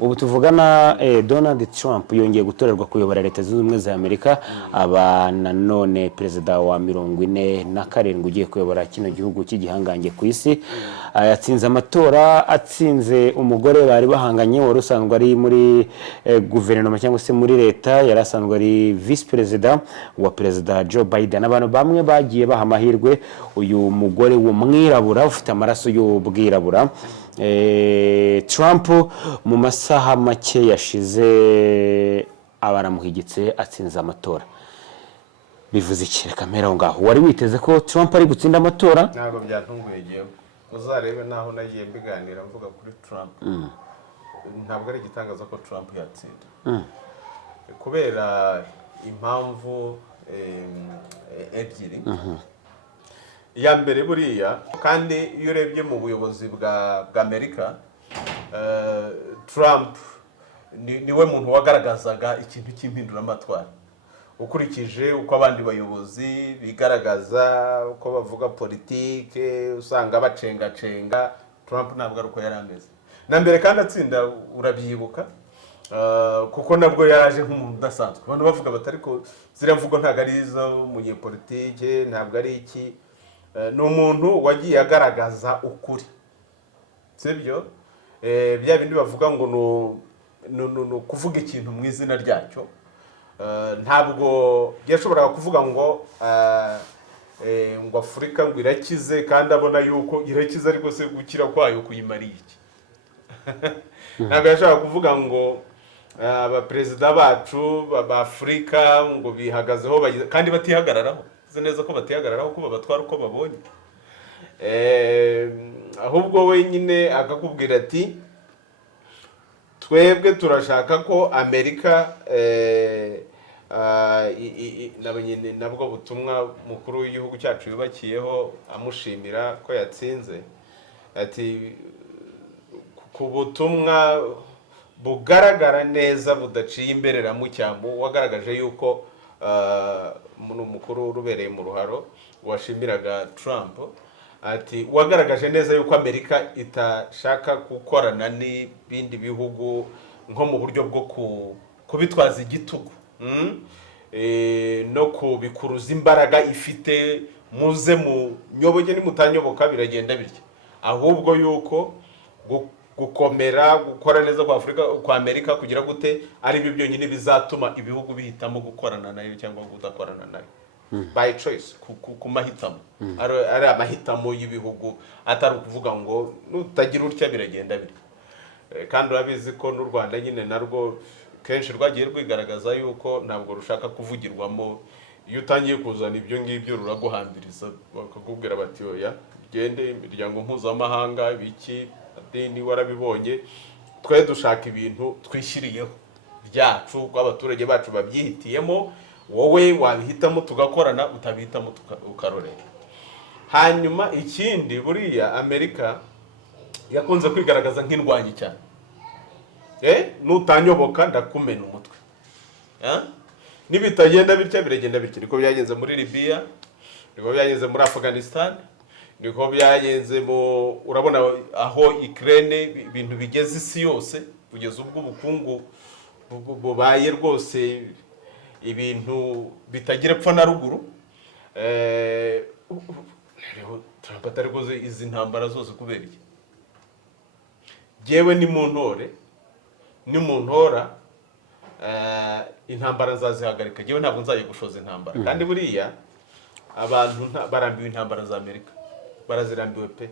ubu tuvugana Donald Trump yongeye gutorerwa kuyobora Leta Zunze Ubumwe za Amerika aba nanone perezida wa 47 ugiye kuyobora kino gihugu cy'igihangange ku isi. Yatsinze amatora, atsinze umugore bari bahanganye wari usanzwe ari muri guverinoma cyangwa se muri leta, yari asanzwe ari vice president wa perezida Joe Biden. Abantu bamwe bagiye baha amahirwe uyu mugore w'umwirabura ufite amaraso y'ubwirabura. Trump mu masaha make yashize abaramuhigitse atsinze amatora. Bivuze iki? Reka mpera ngaho. Wari witeze ko Trump ari gutsinda amatora? Ntabwo byatunguye giye. Uzarebe naho nagiye mbiganira mvuga kuri Trump. Ntabwo ari igitangaza ko Trump yatsinda. Kubera impamvu ebyiri. Ya mbere buriya kandi iyo urebye mu buyobozi bwa Amerika, Trump niwe muntu wagaragazaga ikintu cy'impinduramatwara. Ukurikije uko abandi bayobozi bigaragaza, uko bavuga politike, usanga bacenga, Trump ntabwo ari uko yari ameze. Na mbere kandi atsinda urabyibuka, kuko nabwo yaraje nk'umuntu udasanzwe. Abantu bavuga batari ko ziriya mvugo ntabwo ari izo umunyepolitike, ntabwo ari iki. Ni umuntu wagiye agaragaza ukuri, sibyo? Bya bindi bavuga ngo no kuvuga ikintu mu izina ryacyo. Ntabwo yashoboraga kuvuga ngo Afurika ngo irakize kandi abona yuko irakize ariko se gukira kwayo kuyimariye iki. Ntabwo yashoboraga kuvuga ngo abaperezida bacu b'Afurika ngo bihagazeho kandi batihagararaho. Uzi neza ko batihagararaho ko babatwara uko babonye. Ahubwo wenyine akakubwira ati twebwe turashaka ko Amerika nabwo butumwa mukuru w'igihugu cyacu yubakiyeho amushimira ko yatsinze. Ati ku butumwa bugaragara neza budaciye imberera mu cyambu, wagaragaje yuko mukuru rubereye mu ruharo washimiraga Trump. Ati wagaragaje neza yuko Amerika itashaka gukorana n'ibindi bihugu nko mu buryo bwo kubitwaza igitugu, no kubikuruza imbaraga ifite, muze mu nyoboge nimutanyoboka biragenda bityo. Ahubwo yuko gukomera gukora neza kwa Afrika kwa Amerika kugira gute ari byo byonyine bizatuma ibihugu bihitamo gukorana nayo cyangwa kudakorana nayo. By choice, ku mahitamo. Ari amahitamo y'ibihugu, atari ukuvuga ngo nutagira utya biragenda biri. Kandi urabizi ko n'u Rwanda nyine narwo kenshi rwagiye rwigaragaza yuko ntabwo rushaka kuvugirwamo. Iyo utangiye kuzana ibyo ngibyo ruraguhambiriza, bakakubwira bati oya gende imiryango mpuzamahanga biki ni warabibonye, twe dushaka ibintu twishyiriyeho byacu ko abaturage bacu babyihitiyemo, wowe wabihitamo tugakorana, utabihitamo ukarorera. Hanyuma ikindi buriya Amerika yakunze kwigaragaza nk'indwanyi cyane. Nutanyoboka ndakumena umutwe. Nibitagenda bitya biragenda bitya. Niko byagenze muri Libya, niko byagenze muri Afghanistan, niko byagenze urabona aho Ukraine ibintu bigeze isi yose, kugeza ubwo ubukungu bubaye rwose ibintu bitagira epfo na ruguru. Trump atari koze izi ntambara zose kubera iki? Jewe ni muntora intambara zazihagarika. Jewe ntabwo nzaye gushoza intambara. Kandi buriya abantu barambiwe intambara za Amerika, barazirambiwe pe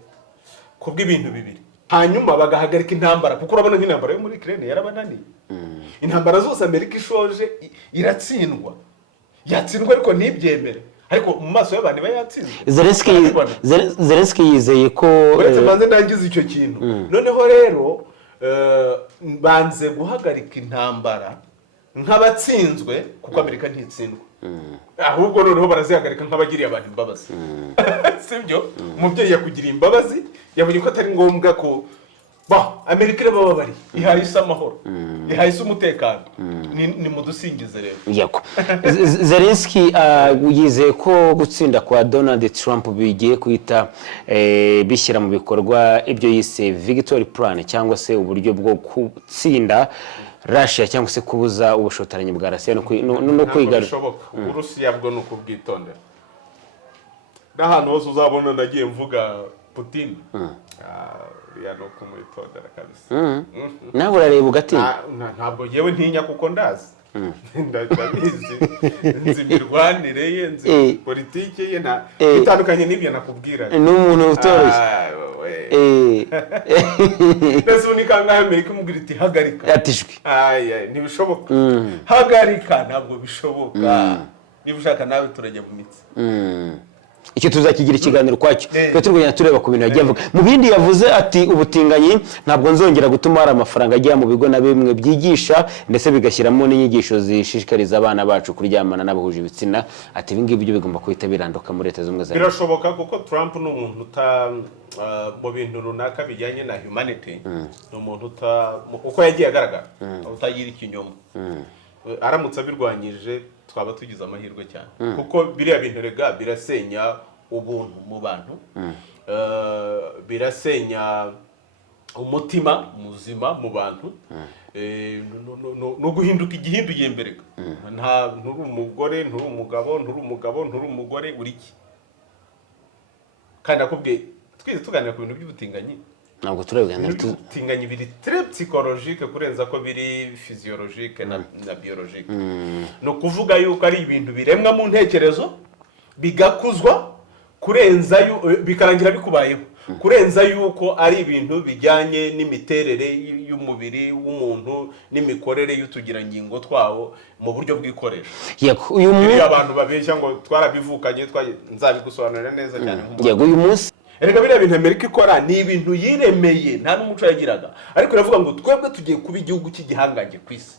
kubw'ibintu bibiri. Hanyuma bagahagarika intambara kuko urabona nk'intambara yo muri Ukraine yarabananiye. Intambara zose Amerika ishoje iratsindwa, yatsindwa ariko ntibyemere. Ariko mu maso y'abantu bayatsinzwe. Zelensky yizeye ko uretse banze ndangiza icyo kintu. Noneho rero banze guhagarika intambara nk'abatsinzwe kuko Amerika ntitsindwa. Ahubwo noneho barazihagarika nk'abagiriye abantu imbabazi. Sibyo? Umubyeyi yakugiriye imbabazi, yabonye ko atari ngombwa ko Amerika irabababari ihaye isa amahoro ihaye isa umutekano ni mudusingize rero yego Zelensky yizeye ko gutsinda kwa Donald Trump bigiye kwita bishyira mu bikorwa ibyo yise victory plan cyangwa se uburyo bwo gutsinda Russia cyangwa se kubuza ubushotoranyi bwa Russia no kwigarura Uburusiya bwo no kubwitondera n'ahantu hose uzabona nagiye mvuga Putin ya no kumwitondera kabisa nawe urareba ugatinya ntabwo yewe ntinya kuko ndazi ndabizi nzi imirwanire ye nzi politike ye bitandukanye n'ibyo nakubwira n'umuntu utoroshye ndetse unikangaho Amerika imubwira iti hagarika yatishwe ntibishoboka hagarika ntabwo bishoboka niba ushaka nawe turajya mu mitsi icyo tuzakigira ikiganiro kwacyo twe turwanya tureba ku bintu yagiye avuga mu bindi yavuze ati ubutinganyi ntabwo nzongera gutuma hari amafaranga ajya mu bigo na bimwe byigisha ndetse bigashyiramo n'inyigisho zishishikariza abana bacu kuryamana n'abahuje ibitsina ati ibi ngibi byo bigomba kuhita biranduka muri Leta z'Ubumwe za Amerika birashoboka kuko Trump ni umuntu mu bintu runaka bijyanye na humanity ni umuntu uko yagiye agaragara utagira ikinyoma aramutse abirwanyije twaba tugize amahirwe cyane kuko biriya bintu rega birasenya ubuntu mu bantu birasenya umutima muzima mu bantu no guhinduka igihinduye mbere nturi umugore nturi umugabo nturi umugore uri iki kandi akubwiye twize tuganira ku bintu by'ubutinganyi ntabwo turabiganira ubutinganyi biri très psychologique kurenza ko biri physiologique na biologique no kuvuga yuko ari ibintu biremwa mu ntekerezo bigakuzwa kurenza bikarangira bikubayeho kurenza yuko ari ibintu bijyanye n'imiterere y'umubiri w'umuntu n'imikorere y'utugirangingo twawo mu buryo bw'ikoresho yego uyu munsi abantu babeshya ngo twarabivukanye nzabigusobanurira neza cyane yego uyu munsi erega biriya bintu Amerika ikora ni ibintu yiremeye nta n'umuco yagiraga ariko iravuga ngo twebwe tugiye kuba igihugu cy'igihangange ku isi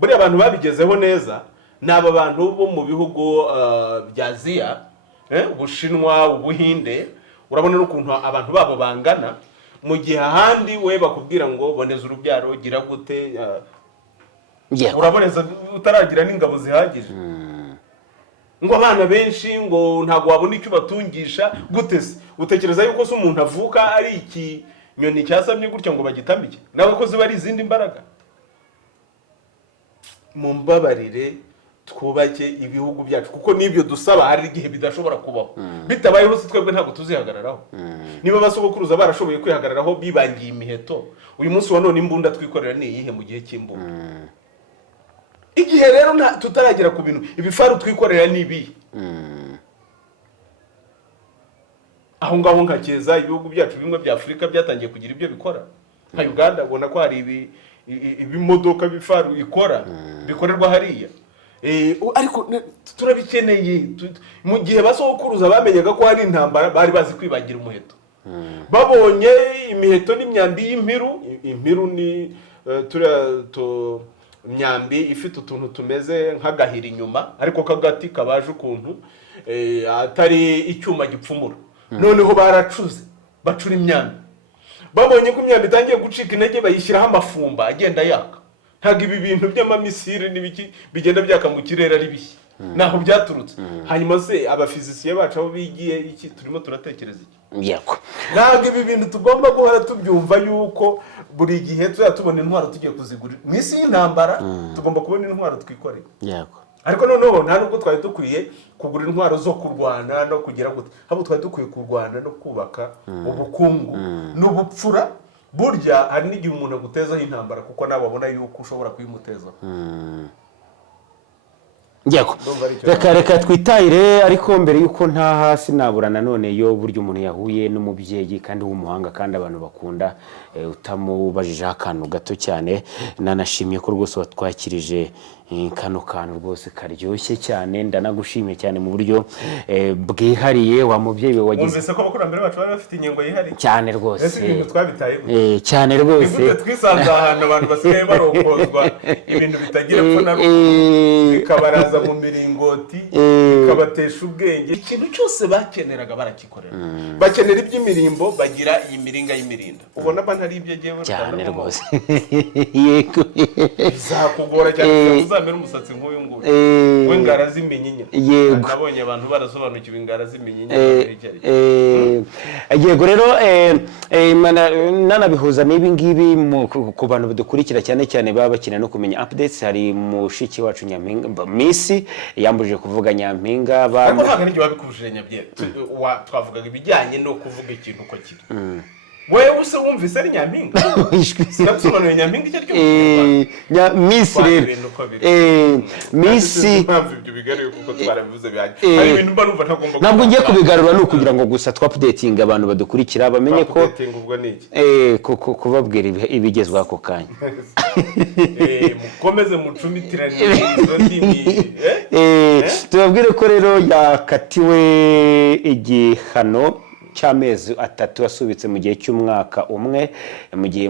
buriya abantu babigezeho neza ni aba bantu bo mu bihugu bya Aziya Ubushinwa Ubuhinde urabona n'ukuntu abantu babo bangana mu gihe ahandi we bakubwira ngo boneza urubyaro gira gute uraboneza utaragira n'ingabo zihagije ngo abana benshi ngo ntago wabona icyo batungisha gute se utekereza yuko se umuntu avuka ari ikinyoni cyasamye gutya ngo bagitamike nawe ko ziba ari izindi mbaraga mu mbabarire twubake ibihugu byacu kuko n'ibyo dusaba hari igihe bidashobora kubaho bitabayeho se twebwe ntabwo tuzihagararaho niba basogokuruza barashoboye kwihagararaho bibangiye imiheto uyu munsi wa none imbunda twikorera ni iyihe mu gihe cy'imbunda igihe rero tutaragera ku bintu ibifaru twikorera nibi aho ngaho nkakeza ibihugu byacu bimwe bya Afurika byatangiye kugira ibyo bikora nka Uganda ubona ko hari ibimodoka bifaru ikora bikorerwa hariya ariko turabikeneye mu gihe basokuruza bamenyaga ko hari intambara bari bazi kwibangira umuheto babonye imiheto n'imyambi y'impiru ni imyambi ifite utuntu tumeze nk'agahiri inyuma ariko kagati kabaje ukuntu atari icyuma gipfumura noneho baracuze bacura imyambi babonye ko imyambi itangiye gucika intege bayishyiraho amafumba agenda yaka ntabwo ibi bintu by'amamisire n'ibiki bigenda byaka mu kirere ari bishya naho byaturutse hanyuma se abafizisiye bacu aho bigiye iki turimo turatekereza iki yego ntabwo ibi bintu tugomba guhora tubyumva yuko buri gihe tuzatubona intwaro tugiye kuzigurira mu isi y'intambara tugomba kubona intwaro twikoreye yego ariko noneho nta nubwo twari dukwiye kugura intwaro zo kurwana no kugira gute ahubwo twari dukwiye kurwana no kubaka ubukungu n'ubupfura burya hari n'igihe umuntu agutezaho intambara kuko nawe abona yuko ushobora kuyimutezaho yego reka twitahire ariko mbere yuko nta hasi nabura nanone yo burya umuntu yahuye n'umubyeyi kandi w'umuhanga kandi abantu bakunda utamubajije akantu gato cyane nanashimiye ko rwose watwakirije kano kantu rwose karyoshye cyane ndanagushimiye cyane mu buryo bwihariye wa mubyeyi we wagize. Umvise ko abakurambere bacu bari bafite inyengo yihariye cyane rwose. Ese ibintu twabitaye cyane rwose. Nigute twisanze ahantu abantu basigaye barokozwa ibintu bitagira epfo na bikabaraza mu miringoti bikabatesha ubwenge. Ikintu cyose bakeneraga barakikorera. Bakenera iby'imirimbo bagira iyi miringa y'imirinda. Ubona ba ntari ibyo giye cyane rwose. Yego. Zakugora cyane uzamera umusatsi nk'uyu nguyu. W'ingara z'iminyinya. Yego. Nabonye abantu barasobanukiwe ingara z'iminyinya. Yego rero nanabihuza n'ibi ngibi ku bantu badukurikira cyane cyane baba bakeneye no kumenya updates. Hari mushiki wacu Nyampinga Misi yambujije kuvuga Nyampinga ariko ntabwo n'icyo wabikubujije Nyabyera. Twavugaga ibijyanye no kuvuga ikintu uko kiri. Wewe use wumvise ari Nyampinga? Sinagusobanuriye Nyampinga icyo aricyo. Misi rero. Misi mpamvu ibyo bigaruye kuko twarabivuze byanjye. Hari ibintu mba numva ntagomba. Ntabwo ngiye kubigarura no kugira ngo gusa twapdating abantu badukurikira bamenye ko ubwo niki. Kubabwira ibigezweho ako kanya. Mukomeze mucumitirane izo ndimi. Tubabwire ko rero yakatiwe igihano cy'amezi 3 asubitse mu gihe cy'umwaka umwe mu gihe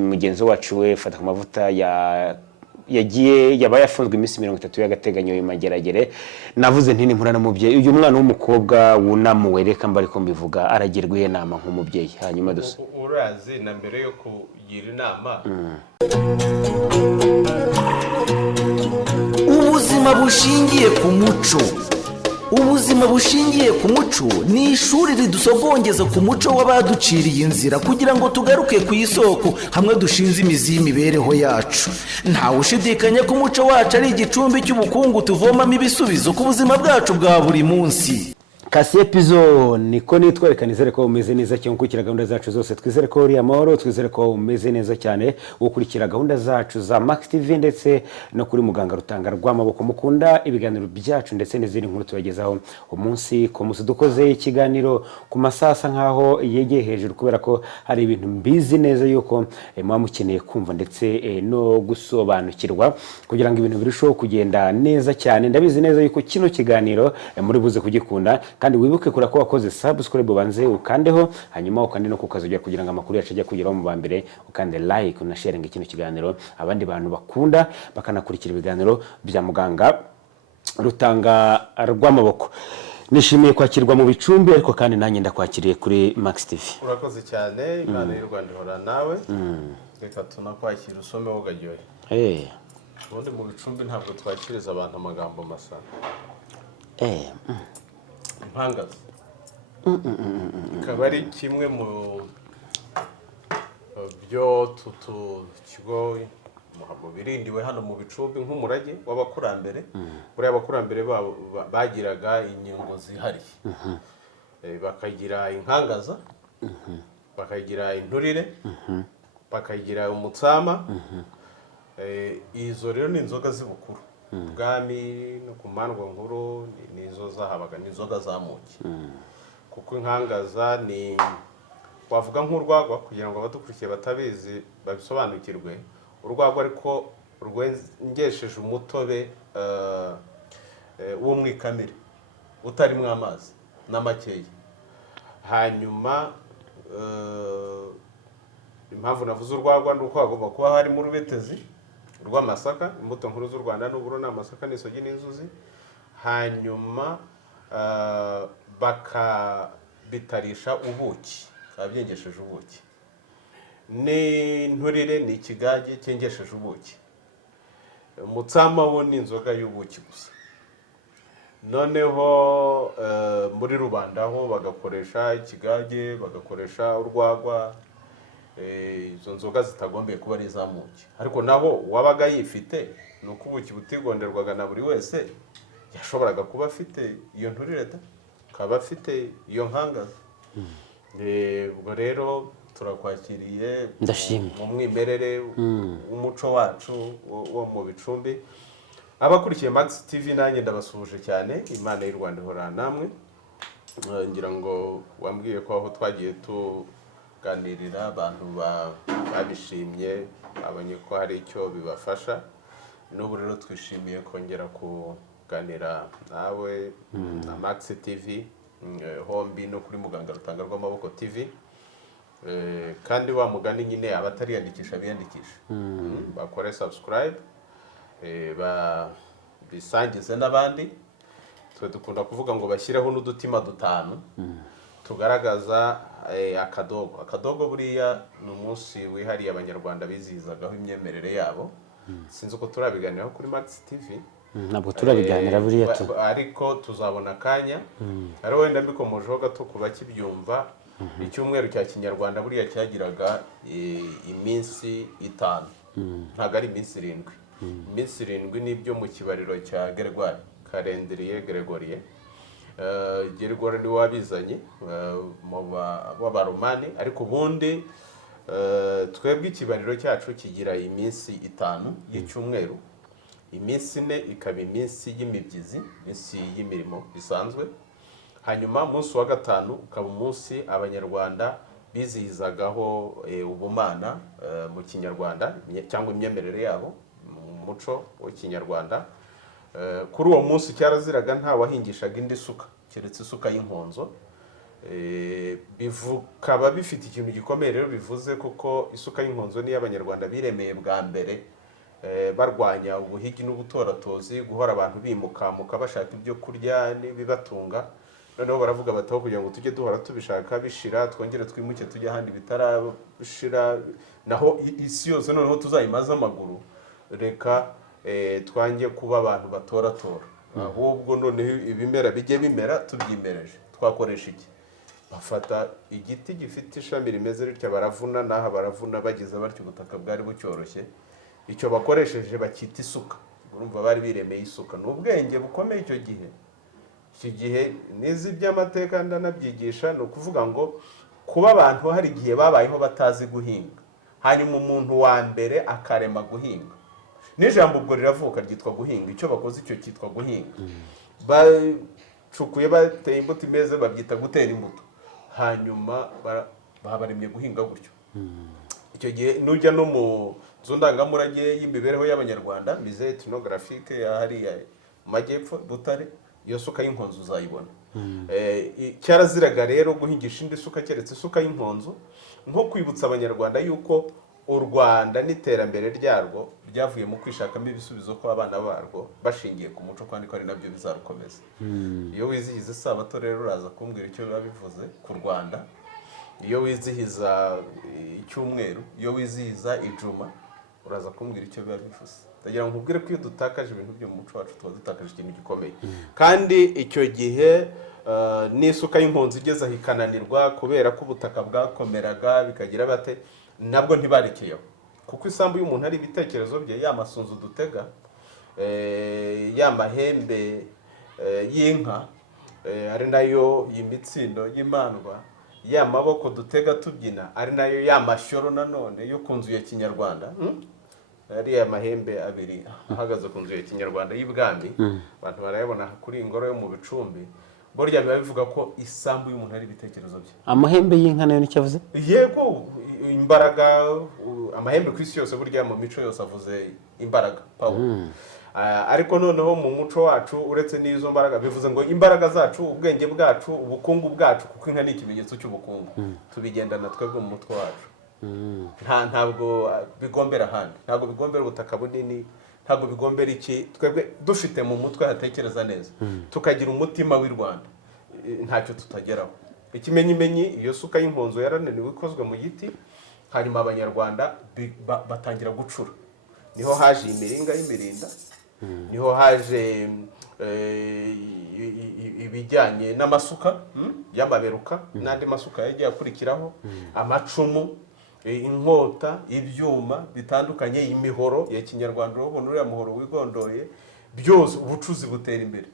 mugenzi wacu we fata ku mavuta yabaye afunzwe iminsi 30 y'agateganyo y'Imageragere. Navuze nti nimpura na mubyeyi uyu mwana w'umukobwa wunamuwe reka mbari ko mbivuga aragirwa inama nk'umubyeyi. Hanyuma dusa urazi na mbere yo kugira inama ubuzima bushingiye ku muco. Ubuzima bushingiye ku muco ni ishuri ridusogongeza ku muco w'abaduciriye inzira kugira ngo tugaruke ku isoko hamwe dushinze imizi y'imibereho yacu. Ntawe ushidikanya ko umuco wacu ari igicumbi cy'ubukungu tuvomamo ibisubizo ku buzima bwacu bwa buri munsi. Kasi epizo niko nitwereka nizere ko umeze neza cyane ukurikira gahunda zacu zose. Twizere ko uri amahoro, twizere ko umeze neza cyane ukurikira gahunda zacu za Max TV ndetse no kuri Muganga Rutangarwamaboko. Mukunda ibiganiro byacu ndetse n'izindi nkuru tubagezaho umunsi ku munsi. Dukoze ikiganiro ku masasa nkaho yegeye hejuru kubera ko hari ibintu mbizi neza yuko muba mukeneye kumva ndetse no gusobanukirwa kugira ngo ibintu birusheho kugenda neza cyane. Ndabizi neza yuko kino kiganiro muri buze kugikunda kandi wibuke kura ko wakoze subscribe banze ukandeho hanyuma ukandi no kukazojya kugira ngo amakuru yacu ajya kugeraho mu bambere ukande like na sharing kino kiganiro abandi bantu bakunda bakanakurikira ibiganiro bya Muganga Rutangarwamaboko. Nishimiye kwakirwa mu bicumbi ariko kandi nanjye ndakwakiriye kuri Max TV. Urakoze cyane Imana y'u Rwanda ihora nawe. Reka tunakwakira usome wogaryoye. Ubundi mu bicumbi ntabwo twakiriza abantu amagambo masa. Impangaza ikaba ari kimwe mu byo kigo birindiwe hano mu bicumbi nk'umurage w'abakurambere. Buri abakurambere bagiraga inyengo zihariye. Bakagira inkangaza, bakagira inturire, bakagira umutsama. Izo rero ni inzoga z'ibukuru. Bwami no ku ImandwaNkuru nizo zahabaga n'inzoga zamuki. Kuko inkangaza ni wavuga nk'urwagwa kugira ngo abadukurikiye batabizi babisobanukirwe. Urwagwa ariko rwengesheje umutobe w'umwikamire utarimo amazi n'amakeya. Hanyuma impamvu navuze urwagwa nuko hagomba kuba harimo urubetezi rw'amasaka, imbuto nkuru z'u Rwanda n'uburo n'amasaka n'isogi n'inzuzi. Hanyuma bakabitarisha ubuki, abyengesheje ubuki. N'inturire ni ikigage cyengesheje ubuki. Umutsama wo ni inzoga y'ubuki gusa. Noneho muri rubanda ho bagakoresha ikigage, bagakoresha urwagwa. Izo nzoga zitagombeye kuba ari izamuki. Ariko naho wabaga yifite nuko ubuki butigonderwaga na buri wese yashoboraga kuba afite iyo nturire akaba afite iyo nkangaza. Ubwo rero turakwakiriye mu mwimerere w'umuco wacu wo mu bicumbi. Abakurikiye Max TV nanjye ndabasuhuje cyane. Imana y'u Rwanda ihora namwe. Ngira ngo wambwiye ko aho twagiye ganirira abantu babishimye abanye ko hari icyo bibafasha. n'ubu rero twishimiye kongera kuganira nawe na Max TV hombi no kuri Muganga Rutangarwamaboko TV. Kandi wa mugani nyine abatariyandikisha biyandikisha, bakore subscribe, bisangize n'abandi. Twe dukunda kuvuga ngo bashyireho n'udutima dutanu tugaragaza akadogo buriya ni umunsi wihariye abanyarwanda bizihizagaho imyemerere yabo. Sinzi uko turabiganiraho kuri Max TV, ntabwo turabiganira buriya ariko tuzabona akanya. Ari wenda mbikomojeho gato kuba kibyumva. Icyumweru cya kinyarwanda buriya cyagiraga iminsi 5, ntabwo ari iminsi 7. Iminsi 7 nibyo mu kibariro cya Gregoire calendrier Gregorie. Gregoire ni wabizanye mu Baromani, ariko ubundi twebwe ikibariro cyacu kigira iminsi 5 y'icyumweru. Iminsi 4 ikaba iminsi y'imibyizi, iminsi y'imirimo bisanzwe. Hanyuma umunsi wa 5 ukaba umunsi abanyarwanda bizihizagaho ubumana mu kinyarwanda cyangwa imyemerere yabo mu muco w'ikinyarwanda. Kuri uwo munsi cyaraziraga nta wahingishaga indi suka keretse isuka y'inkonzo. Bikaba bifite ikintu gikomeye rero bivuze, kuko isuka y'inkonzo niyo abanyarwanda biremeye bwa mbere barwanya ubuhigi n'ubutoratozi, guhora abantu bimukamuka bashaka ibyo kurya n'ibibatunga. Noneho baravuga bataho kugira ngo tujye duhora tubishaka bishira, twongere twimuke tujye ahandi bitarashira, naho isi yose noneho tuzayimaze amaguru. Reka twange kuba abantu batoratora, ahubwo noneho ibimera bijye bimera tubyimereje. Twakoresha iki? Bafata igiti gifite ishami rimeze ritya baravuna, naha baravuna bageze batyo ubutaka bwari bucyoroshye. Icyo bakoresheje bakita isuka. Urumva bari biremeye isuka. N'ubwenge bukomeye icyo gihe. Iki gihe nizi by'amateka ndanabyigisha, ni ukuvuga ngo kuba abantu hari igihe babayeho batazi guhinga, hanyuma umuntu wa mbere akarema guhinga. N'ijambo ubwo riravuka ryitwa guhinga. Icyo bakoze icyo cyitwa guhinga. Bacukuye bateye imbuto imeze babyita gutera imbuto, hanyuma babaremye guhinga gutyo. Icyo gihe nujya no mu nzu ndangamurage y'imibereho y'abanyarwanda, mize ethnographique ya hariya mu majyepfo Butare, iyo suka y'inkonzo uzayibona. Cyaraziraga rero guhingisha indi suka keretse isuka y'inkonzo, nko kwibutsa abanyarwanda yuko u Rwanda n'iterambere ryarwo ryavuye mu kwishakamo ibisubizo ko abana barwo bashingiye ku muco, kandi ko ari nabyo bizarukomeza. Iyo wizihiza isabato rero uraza kumbwira icyo biba bivuze ku Rwanda. Iyo wizihiza icyumweru, iyo wizihiza ijuma, uraza kumbwira icyo biba bivuze. Ndagira ngo nkubwire ko iyo dutakaje ibintu byo mu muco wacu tuba dutakaje ikintu gikomeye. Kandi icyo gihe n'isuka y'inkonzo igeze aho ikananirwa kubera ko ubutaka bwakomeraga bikagira bate, nabwo ntibarekeyeho, kuko isambu y'umuntu ari ibitekerezo bye, ya masunzu dutega, ya mahembe y'inka, ari nayo y'imitsindo y'imandwa, ya maboko dutega tubyina, ari nayo ya mashyoro nanone yo ku nzu ya kinyarwanda. Ariya mahembe abiri ahagaze ku nzu ya kinyarwanda y'ibwami, abantu barayabona kuri ingoro yo mu Bicumbi. Burya biba bivuga ko isambu y'umuntu ari ibitekerezo bye. Amahembe y'inka nayo nicyo avuze? Yego, imbaraga. Amahembe ku isi yose burya mu mico yose avuze imbaraga, power. Ariko noneho mu muco wacu uretse n'izo mbaraga bivuze ngo imbaraga zacu, ubwenge bwacu, ubukungu bwacu, kuko inka ni ikimenyetso cy'ubukungu, tubigendana twebwe mu mutwe wacu. Ntabwo bigombera ahandi, ntabwo bigombera ubutaka bunini, ntabwo bigombera iki. Twebwe dufite mu mutwe hatekereza neza, tukagira umutima w'i Rwanda, ntacyo tutageraho. Ikimenyimenyi, iyo suka y'inkonzo yarananiwe ikozwe mu giti, hanyuma abanyarwanda batangira gucura. Niho haje imiringa y'imirinda, niho haje ibijyanye n'amasuka y'amaberuka n'andi masuka yagiye akurikiraho, amacumu, inkota, ibyuma bitandukanye, imihoro ya kinyarwanda. Urabona uriya muhoro wigondoye, byose ubucuzi butera imbere.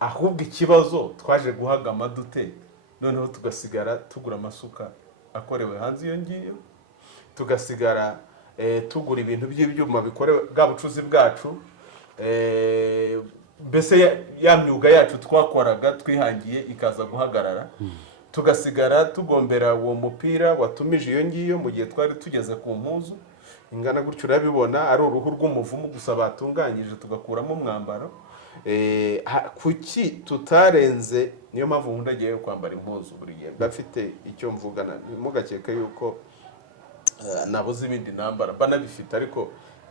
Ahubwo ikibazo twaje guhagama dute, noneho tugasigara tugura amasuka akorewe hanze iyo ngiyo, tugasigara tugura ibintu by'ibyuma bikorewe bwa bucuzi bwacu. Mbese ya myuga yacu twakoraga twihangiye ikaza guhagarara, tugasigara tugombera uwo mupira watumije iyo ngiyo mu gihe twari tugeze ku mpuzu. ingana gutyo urabibona ari uruhu rw'umuvumu gusa batunganyije tugakuramo umwambaro. Kuki tutarenze, niyo mpamvu nkunda agiye kwambara impuzu buri gihe bafite icyo mvugana, mugakeka yuko nabuze ibindi nambara banabifite, ariko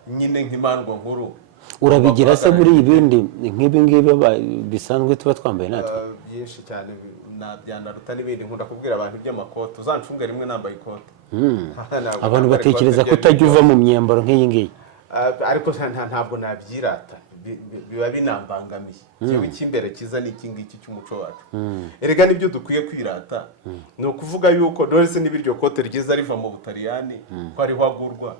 nyine nk'ImandwaNkuru urabigira se muri ibindi nk'ibi ngibi bisanzwe tuba twambaye natwe byinshi cyane byanaruta n'ibindi. Nkunda kubwira abantu iby'amakote, uzancunge rimwe nambaye ikote. Abantu batekereza ko utajya uva mu myambaro nk'iyi ngiyi, ariko ntabwo nabyirata, biba binambangamiye. Yewe icy'imbere kiza ni iki ngiki cy'umuco wacu. Erega nibyo dukwiye kwirata, ni ukuvuga yuko dore se n'ibiryo kote ryiza riva mu Butaliyani ko ariho agurwa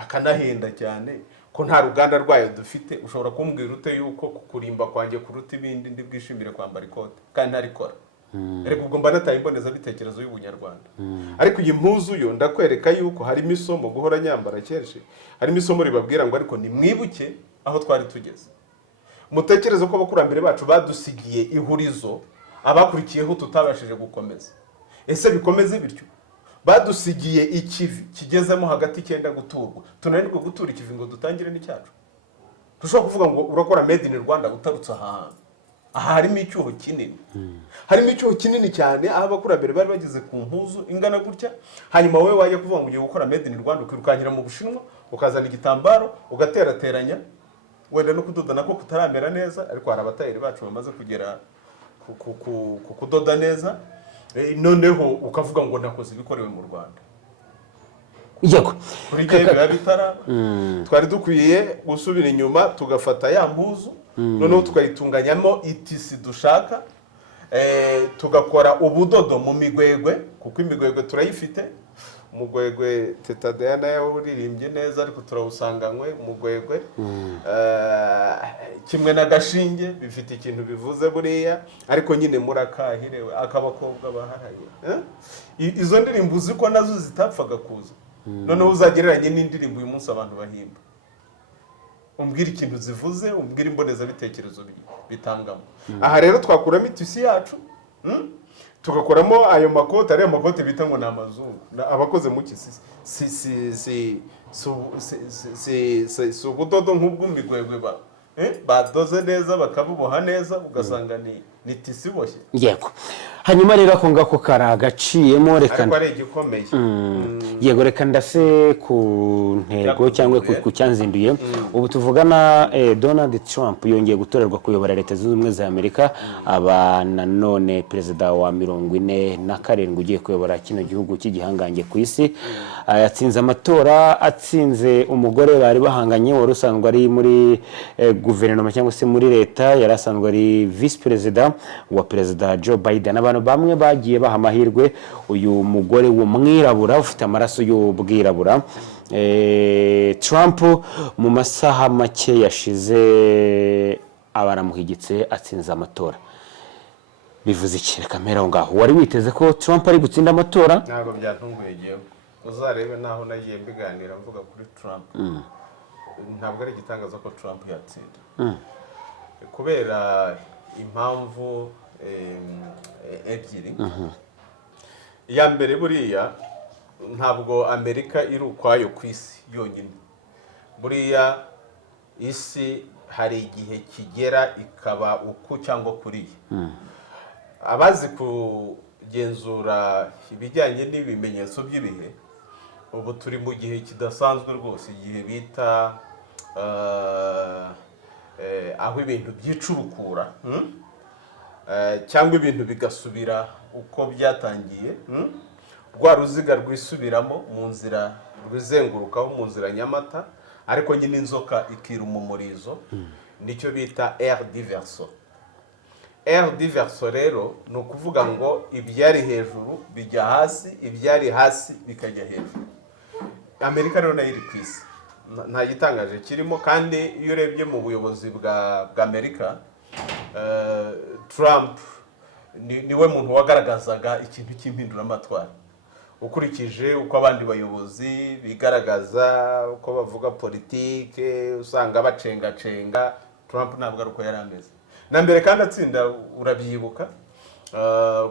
akanahenda cyane, ko nta ruganda rwayo dufite. Ushobora kumbwira ute yuko kukurimba kwanjye kuruta ibindi ndi bwishimire kwambara ikote kandi ntarikora? Erega ubwo mba nataye imboneza bitekerezo y'ubunyarwanda. Ariko iyi mpuzu yo ndakwereka yuko harimo isomo guhora nyambara kenshi, harimo isomo ribabwira ngo ariko nimwibuke aho twari tugeze. Mutekereze ko abakurambere bacu badusigiye ihurizo abakurikiyeho tutabashije gukomeza. Ese bikomeze bityo? Badusigiye ikivi kigezemo hagati cyenda guturwa, tunanirwe gutura ikivi ngo dutangire n'icyacu. Tushobora kuvuga ngo urakora made in Rwanda utarutse ahantu. Aha harimo icyuho kinini, harimo icyuho kinini cyane. Aho abakurambere bari bageze ku mpuzu ingana gutya, hanyuma wowe wajya kuvuga ngo ugiye gukora made in Rwanda ukirukankira mu Bushinwa ukazana igitambaro ugaterateranya, wenda no kudoda nako kutaramera neza, ariko hari abatayeri bacu bamaze kugera ku kudoda neza. Noneho ukavuga ngo nakoze ibikorewe mu Rwanda. yego Kuri gihe biba bitara, twari dukwiye gusubira inyuma tugafata ya mpuzu, noneho tukayitunganyamo itisi dushaka, tugakora ubudodo mu migwegwe, kuko imigwegwe turayifite. Umugwegwe Teta Diana yawuririmbye neza, ariko turawusanganywe umugwegwe. Kimwe n'agashinge bifite ikintu bivuze buriya, ariko nyine murakahirewe akabakobwa baharaye. Izo ndirimbo uzi ko nazo zitapfaga kuza, noneho uzagereranye n'indirimbo uyu munsi abantu bahimba. Umbwira ikintu zivuze, umbwira imboneza bitekerezo bitangamo. Aha rero twakuramo itisi yacu, tugakoramo ayo makote. Ariya makote bita ngo ni amazungu, abakoze mu kisi si ubudodo nk'ubw'imigwegwe badoze neza bakabuboha neza, ugasanga ni tisi boshye. yego hanyuma rero ako ngako kari agaciyemo, reka ariko ari igikomeye. yego reka ndase ku ntego cyangwa ku cyanzinduye. Ubu tuvugana Donald Trump yongeye gutorerwa kuyobora Leta Zunze Ubumwe za Amerika, aba nanone perezida wa 47 ugiye kuyobora kino gihugu cy'igihangange ku isi. Yatsinze amatora, atsinze umugore bari bahanganye wari usanzwe ari muri guverinoma cyangwa se muri leta, yari asanzwe ari vice perezida wa perezida Joe Biden. Abantu bamwe bagiye baha amahirwe uyu mugore w'umwirabura ufite amaraso y'ubwirabura. Trump mu masaha make yashize abaramuhigitse atsinze amatora. Bivuze iki? Reka mpera aho ngaho. Wari witeze ko Trump ari gutsinda amatora? Ntabwo byatunguye giye. Uzarebe naho nagiye mbiganira mvuga kuri Trump. Ntabwo ari igitangaza ko Trump yatsinda. Kubera impamvu ebyiri. Ya mbere buriya ntabwo Amerika iri ukwayo ku isi yonyine. Buriya isi hari igihe kigera ikaba uku cyangwa kuriya. Abazi kugenzura ibijyanye n'ibimenyetso by'ibihe, ubu turi mu gihe kidasanzwe rwose, igihe bita aho ibintu byicurukura, cyangwa ibintu bigasubira uko byatangiye, rwa ruziga rwisubiramo mu nzira rwizengurukaho mu nzira nyamata, ariko nyine inzoka ikiruma umurizo, nicyo bita air diverso. Air diverso rero ni ukuvuga ngo ibyari hejuru bijya hasi, ibyari hasi bikajya hejuru. Amerika rero nayo iri ku isi, nta gitangaje kirimo. Kandi iyo urebye mu buyobozi bwa Amerika, Trump niwe muntu wagaragazaga ikintu cy'impinduramatwara. Ukurikije uko abandi bayobozi bigaragaza, uko bavuga politike, usanga bacenga, Trump ntabwo ari uko yari ameze. Na mbere kandi atsinda urabyibuka,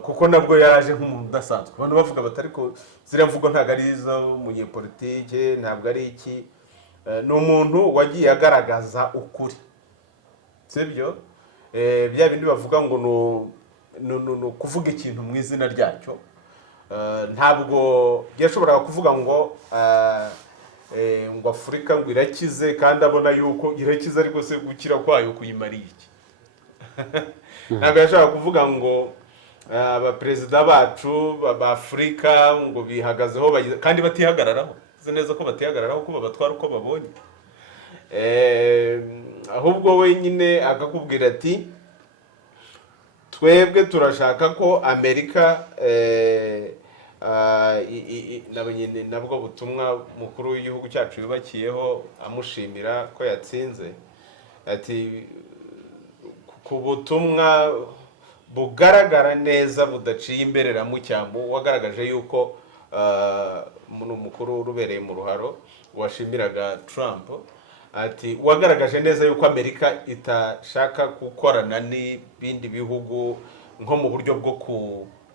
kuko nabwo yaje nk'umuntu udasanzwe abantu bavuga bati ariko ziriya mvugo ntabwo ari iz'umunyepolitike ntabwo ari iki ni umuntu wagiye agaragaza ukuri sibyo bya bindi bavuga ngo ni ukuvuga ikintu mu izina ryacyo ntabwo yashoboraga kuvuga ngo Afurika ngo irakize kandi abona yuko irakize ariko se gukira kwayo kuyimariye iki ntabwo yashobora kuvuga ngo abaperezida bacu b'Afurika ngo bihagazeho kandi batihagararaho uzi neza ko batihagararaho ko babatwara uko babonye ahubwo wenyine akakubwira ati twebwe turashaka ko Amerika nabwo butumwa mukuru w'igihugu cyacu yubakiyeho amushimira ko yatsinze ati ku butumwa bugaragara neza budaciye imbereramucyamo wagaragaje yuko umukuru urubereye mu ruharo washimiraga Trump ati wagaragaje neza yuko Amerika itashaka gukorana n'ibindi bihugu nko mu buryo bwo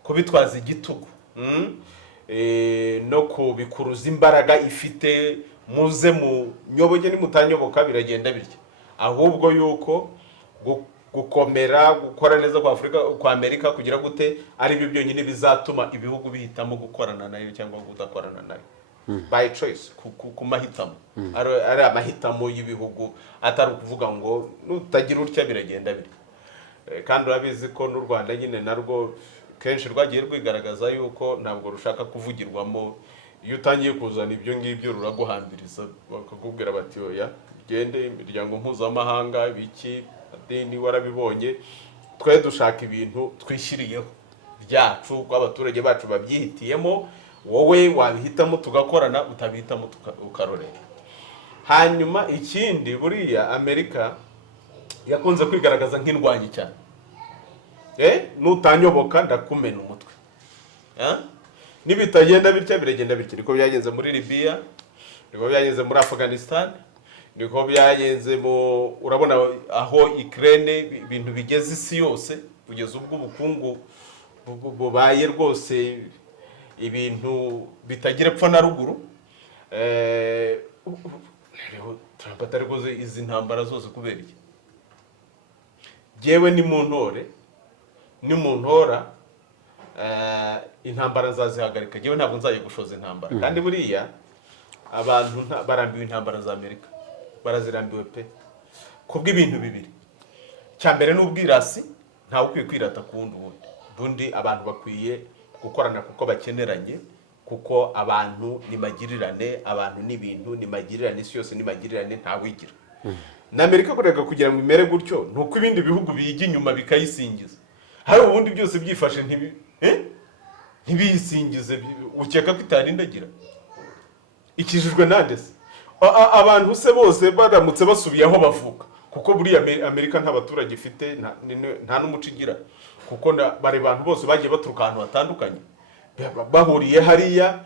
kubitwaza igitugu no kubikuruza imbaraga ifite muze mu nyoboge nimutanyoboka biragenda bityo ahubwo yuko gukomera gukora neza kwa Afrika kwa Amerika kugira gute ari byo byonyine bizatuma ibihugu bihitamo gukorana nayo cyangwa kudakorana nayo by choice ku mahitamo ari amahitamo y'ibihugu atari ukuvuga ngo nutagira utya biragenda biri kandi urabizi ko n'u Rwanda nyine narwo kenshi rwagiye rwigaragaza yuko ntabwo rushaka kuvugirwamo iyo utangiye kuzana ibyo ngibyo ruraguhambiriza bakakubwira bati oya gende imiryango mpuzamahanga biki deni warabibonye twe dushaka ibintu twishyiriyeho byacu rw'abaturage bacu babyihitiyemo wowe wabihitamo tugakorana utabihitamo ukarorera hanyuma ikindi buriya Amerika yakunze kwigaragaza nk'indwanyi cyane nutanyoboka ndakumena umutwe nibitagenda bitya biragenda bitya niko byagenze muri Libya niko byagenze muri Afghanistan niko byagenze urabona aho Ukraine ibintu bigeze isi yose kugeza ubwo ubukungu bubaye rwose ibintu bitagira epfo na ruguru Trump atarikoze izi ntambara zose kubera iki jewe ni mu ntora intambara nzazihagarika jewe ntabwo nzaye gushoza intambara kandi buriya abantu barambiwe intambara za Amerika barazirambiwe pe kubw'ibintu bibiri cyambere n'ubwirasi ntawe ukwiye kwirata kundi bundi abantu bakwiye gukorana kuko bakeneranye kuko abantu ni magirirane abantu n'ibintu ni magirirane isi yose ni magirirane ntawigira na Amerika kureka kugira ngo imere gutyo nuko ibindi bihugu biyiga inyuma bikayisingiza hari ubundi byose byifashe ntibiyisingize ukeka ko itarindagira ikijijwe nande se abantu se bose baramutse basubiye aho bavuka kuko buri Amerika nta baturage ifite nta n'umuco igira kuko bare bantu bose bagiye baturuka ahantu hatandukanye bahuriye hariya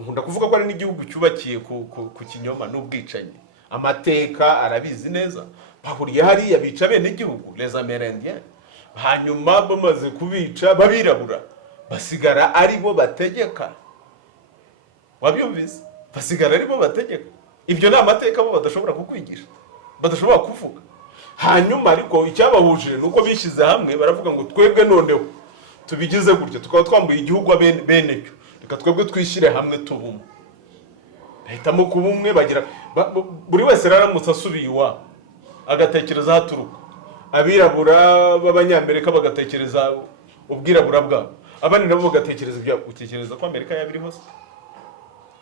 nkunda kuvuga ko ari n'igihugu cyubakiye ku kinyoma n'ubwicanyi amateka arabizi neza bahuriye hariya bica bene igihugu les Amérindiens hanyuma bamaze kubica babirabura basigara aribo bategeka wabyumvise basigara aribo bategeka ibyo ni amateka bo badashobora kukwigisha badashobora kuvuga hanyuma ariko icyabahuje nuko bishyize hamwe baravuga ngo twebwe noneho tubigize gutya tukaba twambuye igihugu bene cyo reka twebwe twishyire hamwe tubumwe bahitamo kubumwe bagira buri wese raramutse asubiye iwabo agatekereza haturuka abirabura b'abanyamerika bagatekereza ubwirabura bwabo abandi nabo bagatekereza ibyo utekereza ko Amerika yabiri hose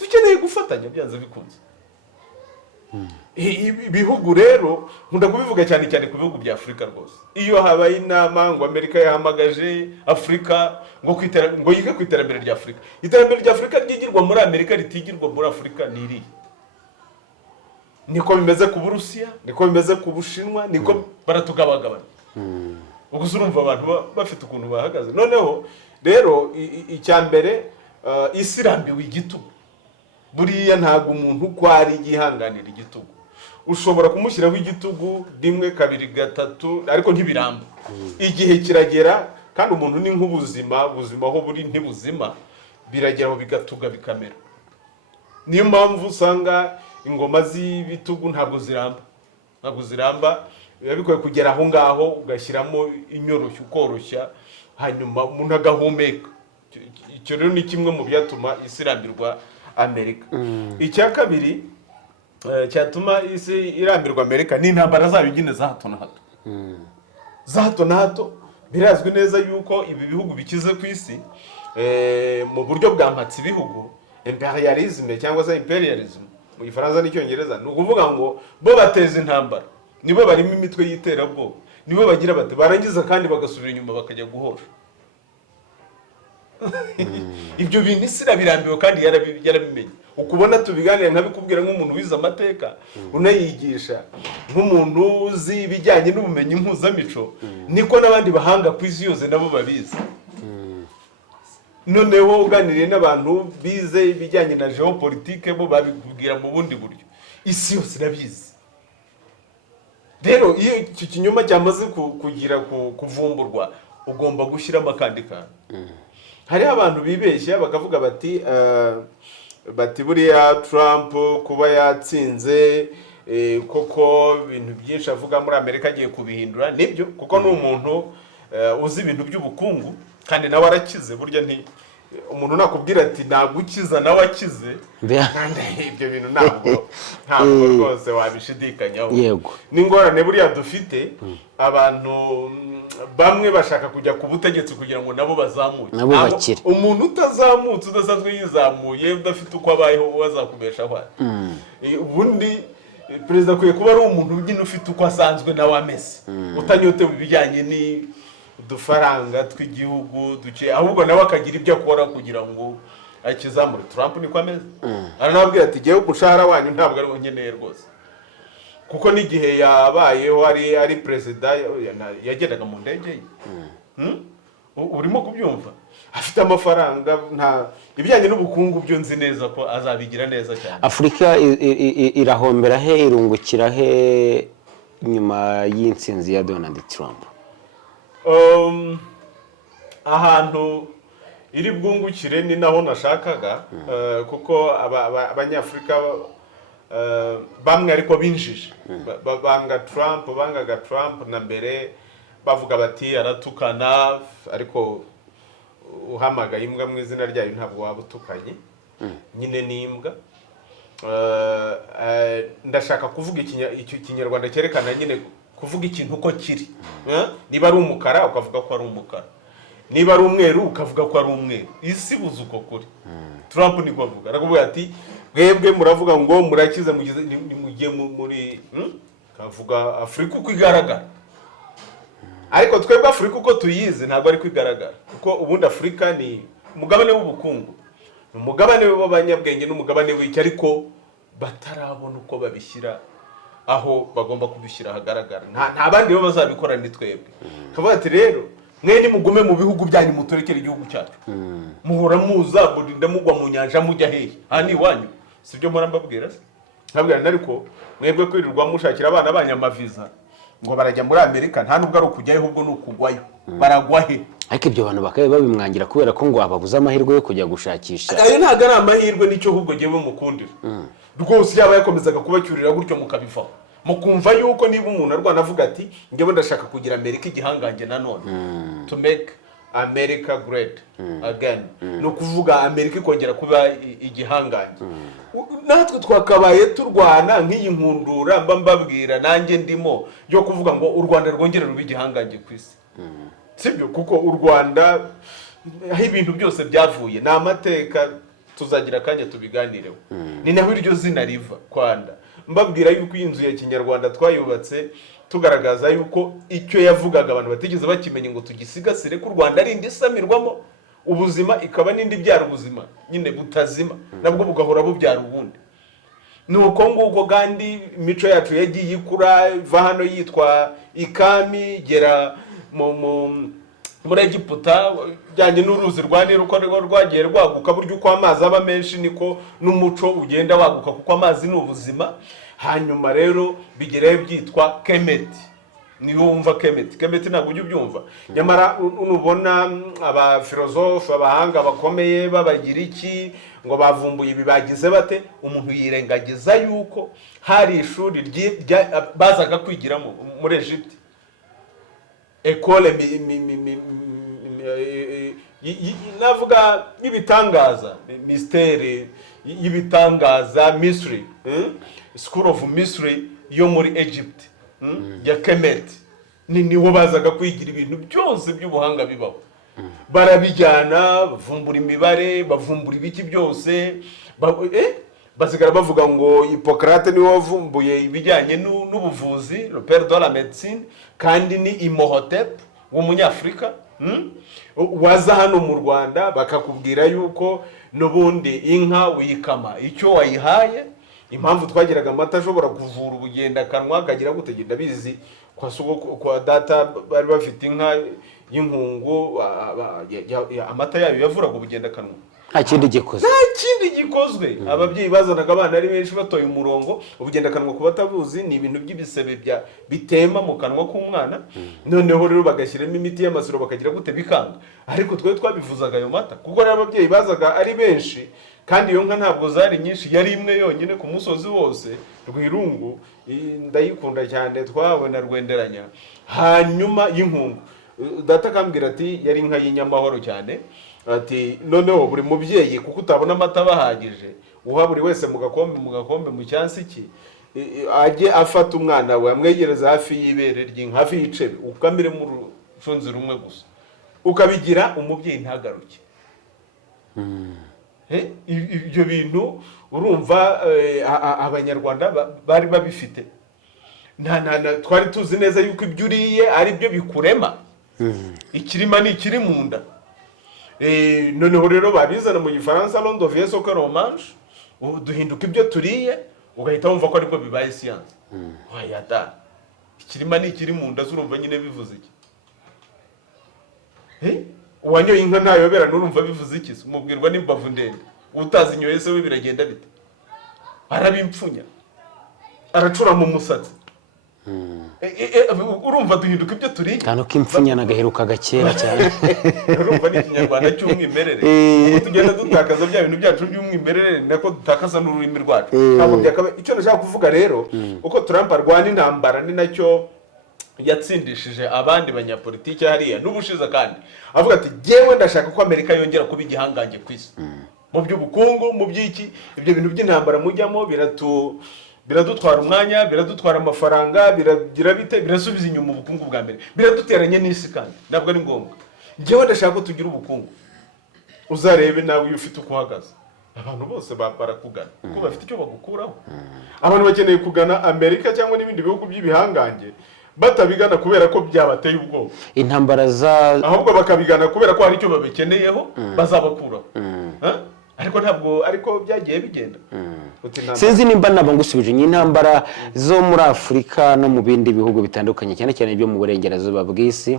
dukeneye gufatanya byanze bikunze ibihugu rero nkunda kubivuga cyane cyane ku bihugu bya Afurika rwose iyo habaye inama ngo Amerika yahamagaje Afurika ngo yige ku iterambere rya Afurika iterambere rya Afurika ryigirwa muri Amerika ritigirwa muri Afurika niri niko bimeze ku Burusiya niko bimeze ku Bushinwa niko baratugabagabana ubwo urumva abantu bafite ukuntu bahagaze noneho rero icyambere isirambiwe igitugu buriya ntabwo umuntu kwari gihanganira igitugu ushobora kumushyiraho igitugu rimwe kabiri gatatu ariko ntibiramba igihe kiragera kandi umuntu ni nk'ubuzima aho buri ntibuzima, birageraho bigatuga bikamera. Niyo mpamvu usanga ingoma z'ibitugu ntabwo ziramba, biba bikwiye kugera aho ngaho ugashyiramo inyoroshyo ukoroshya, hanyuma umuntu agahumeka. Icyo rero ni kimwe mu byatuma isi irambirwa Amerika. Icya kabiri cyatuma isi irambirwa Amerika ni intambara zabigine za hato na hato. Za hato na hato birazwi neza yuko ibi bihugu bikize ku isi mu buryo bwa mpatsi bihugu, imperialisme cyangwa se imperialism mu Gifaransa n'Icyongereza, ni ukuvuga ngo bo bateza intambara, nibo barimo imitwe y'iterabwoba, nibo bagira bati barangiza kandi bagasubira inyuma bakajya guhosha. Ibyo bintu isi irabirambiwe kandi yarabimenye. Ukubona tubiganira nkabikubwira nk'umuntu wize amateka unayigisha, nk'umuntu uzi ibijyanye n'ubumenyi mpuzamico, niko n'abandi bahanga ku isi yose nabo babizi. Noneho uganiriye n'abantu bize ibijyanye na geopolitike, bo babikubwira mu bundi buryo. Isi yose irabizi. Rero iyo icyo kinyoma cyamaze kuvumburwa, ugomba gushyiramo akandi kantu. Hariho abantu bibeshya bakavuga bati buriya Trump kuba yatsinze koko ibintu byinshi avuga muri Amerika agiye kubihindura. Nibyo, kuko ni umuntu uzi ibintu by'ubukungu kandi nawe arakize. Burya umuntu nakubwira ati nagukiza nawe akize, kandi ibyo bintu ntabwo rwose wabishidikanyaho. N'ingorane buriya dufite, abantu bamwe bashaka kujya ku butegetsi kugira ngo nabo bazamuke. Umuntu utazamutse, udasanzwe yizamuye, udafite uko abayeho, wazakubeshaho. Ubundi perezida akwiye kuba ari umuntu nyine ufite uko asanzwe nawe ameze, utanyotewe ibijyanye n'udufaranga tw'igihugu duke, ahubwo nawe akagira ibyo akora kugira ngo akizamure. Trump niko ameze. Aranababwira ati jyewe umushahara wanyu ntabwo ari nkeneye rwose, kuko n'igihe yabayeho ari perezida yagendaga mu ndege ye. Urimo kubyumva, afite amafaranga. Ibijyanye n'ubukungu byo nzi neza ko azabigira neza cyane. Afurika irahombera he, irungukira he nyuma y'intsinzi ya Donald Trump? Ahantu iri bwungukire ni naho nashakaga, kuko abanyafurika bamwe ariko binjije bangaga Trump na mbere, bavuga bati aratukana, ariko uhamagaye imbwa mu izina ryayo ntabwo waba utukanye, nyine ni imbwa. Ndashaka kuvuga icyo Kinyarwanda cyerekana nyine kuvuga ikintu uko kiri. Niba ari umukara ukavuga ko ari umukara, niba ari umweru ukavuga ko ari umweru. Isi buze uko kuri. Trump niko avuga, aravuga ati mwebwe muravuga ngo murakize mugiye muri kavuga Afurika uko igaragara, ariko twebwe Afurika uko tuyizi ntabwo ari kwigaragara, kuko ubundi Afurika ni umugabane w'ubukungu, ni umugabane w'abanyabwenge n'umugabane w'icyo, ariko batarabona uko babishyira aho bagomba kubishyira hagaragara. Nta bandi bo bazabikora, ni twebwe. Kavuga ati rero mwe nimugume mu bihugu byanyu, mutorekere igihugu cyacu. Muhora muza murinda mugwa mu nyanja mujya hehe? Ni iwanyu, sibyo mpora mbabwira se? Nkabwira ariko mwebwe kwirirwa mushakira abana banyamaviza ngo barajya muri Amerika, nta nubwo ari ukujyayo, ahubwo ni ukugwayo. Baragwa he? Ariko ibyo bantu bakaye babimwangira kubera ko ngo ababuza amahirwe yo kujya gushakisha. Ayo ntabwo ari amahirwe, nicyo ahubwo ngewe mukundira. Rwose yaba yakomezaga kubacyurira gutyo mukabivaho, mukumva yuko niba umuntu arwana avuga ati ngewe ndashaka kugira Amerika igihangange nanone, to make America great again, no kuvuga Amerika ikongera kuba igihangange. Natwe twakabaye turwana nk'iyi nkundura mbabwira nanjye ndimo yo kuvuga ngo u Rwanda rwongere ruba igihangange ku isi. Sibyo, kuko u Rwanda aho ibintu byose byavuye, ni amateka, tuzagira akanya tubiganireho. Ni naho iryo zina riva, Rwanda. Mbabwira yuko iyi nzu ya Kinyarwanda twayubatse tugaragaza yuko icyo yavugaga abantu batigeze bakimenya ngo tugisigasire, ko u Rwanda ari indisamirwamo ubuzima, ikaba n'indi byara ubuzima nyine butazima, nabwo bugahora bubyara ubundi. Nuko nguko kandi imico yacu yagiye ikura, va hano yitwa ikami, gera muri Egiputa, byanye n'uruzi rwa Nili uko rwagiye rwaguka. Buryo uko amazi aba menshi niko n'umuco ugenda waguka, kuko amazi ni ubuzima. Hanyuma rero bigerayo byitwa Kemeti, niyo wumva kemeti ntabwo ujya ubyumva nyamara unubona abafilozofe abahanga bakomeye babagira iki ngo bavumbuye ibi bagize bate umuntu yirengagiza yuko hari ishuri bazaga kwigiramo muri Egypte ekole navuga y'ibitangaza mystère y'ibitangaza mystery school of mystery yo muri Egypt ya Kemet niho bazaga kwigira ibintu byose by'ubuhanga bibaho barabijyana bavumbura imibare bavumbura ibiki byose basigara bavuga ngo Hippocrate niwe wavumbuye ibijyanye n'ubuvuzi le père de la médecine kandi ni Imhotep w'umunyafrika waza hano mu Rwanda bakakubwira yuko n'ubundi inka uyikama icyo wayihaye impamvu twagiraga amata ashobora kuvura ubugendakanwa akagira gutegenda bizi kwa data bari bafite inka y'inkungu amata yayo yavuraga ubugendakanwa nta kindi gikozwe ababyeyi bazanaga abana ari benshi batoye umurongo ubugendakanwa ku batabuzi ni ibintu by'ibisebe bitema mu kanwa k'umwana noneho rero bagashyiramo imiti y'amasiro bakagira gute bikanga ariko twe twabivuzaga ayo mata kuko rero ababyeyi bazaga ari benshi kandi iyo nka ntabwo zari nyinshi yari imwe yonyine ku musozi wose Rwirungu ndayikunda cyane twawe na Rwenderanya hanyuma y'inkungu data akambwira ati yari inka y'inyamahoro cyane ati noneho buri mubyeyi kuko utabona amata bahagije uha buri wese mu gakombe mu cyansi ki ajye afata umwana we amwegereza hafi y'ibere ry'inka hafi y'icebe ukamire mu rushunzi rumwe gusa ukabigira umubyeyi ntagaruke ibyo bintu urumva abanyarwanda bari babifite twari tuzi neza yuko ibyo uriye ari byo bikurema ikirima ni ikiri mu nda noneho rero babizana mu gifaransa Rondo Vieso que romange duhinduka ibyo turiye ugahita wumva ko aribwo bibaye siyanse wayada ikirima ni ikiri mu nda urumva nyine bivuze iki uwanyoye inka ntayobera n'urumva bivuze iki umubwirwa n'imbavu ndende utazi inyoye se we biragenda bite arabimpfunya aracura mu musatsi urumva duhinduka ibyo turi kandi uko impfunya nagaherukaga kera cyane urumva ni ikinyarwanda cy'umwimerere uko tugenda dutakaza bya bintu byacu by'umwimerere nako dutakaza n'ururimi rwacu ntabwo byakabaye icyo nashaka kuvuga rero uko Trump arwana intambara ni nacyo yatsindishije abandi banyapolitiki hariya n'ubushize kandi avuga ati jewe ndashaka ko Amerika yongera kuba igihangange ku isi mu by'ubukungu mu by'iki ibyo bintu by'intambara mujyamo biradutwara umwanya biradutwara amafaranga biragira bite birasubiza inyuma ubukungu bwa mbere biraduteranye n'isi kandi ntabwo ari ngombwa jewe ndashaka ko tugira ubukungu uzarebe nawe iyo ufite uko uhagaze abantu bose barakugana kuko bafite icyo bagukuraho abantu bakeneye kugana Amerika cyangwa n'ibindi bihugu by'ibihangange batabigana kubera ko byabateye ubwoba intambara ahubwo bakabigana kubera ko hari icyo babekeneyeho bazabakuraho ariko byagiye bigenda sinzi nimba naba ngusubije intambara zo muri Afurika no mu bindi bihugu bitandukanye cyane cyane byo mu burengerazuba bw'isi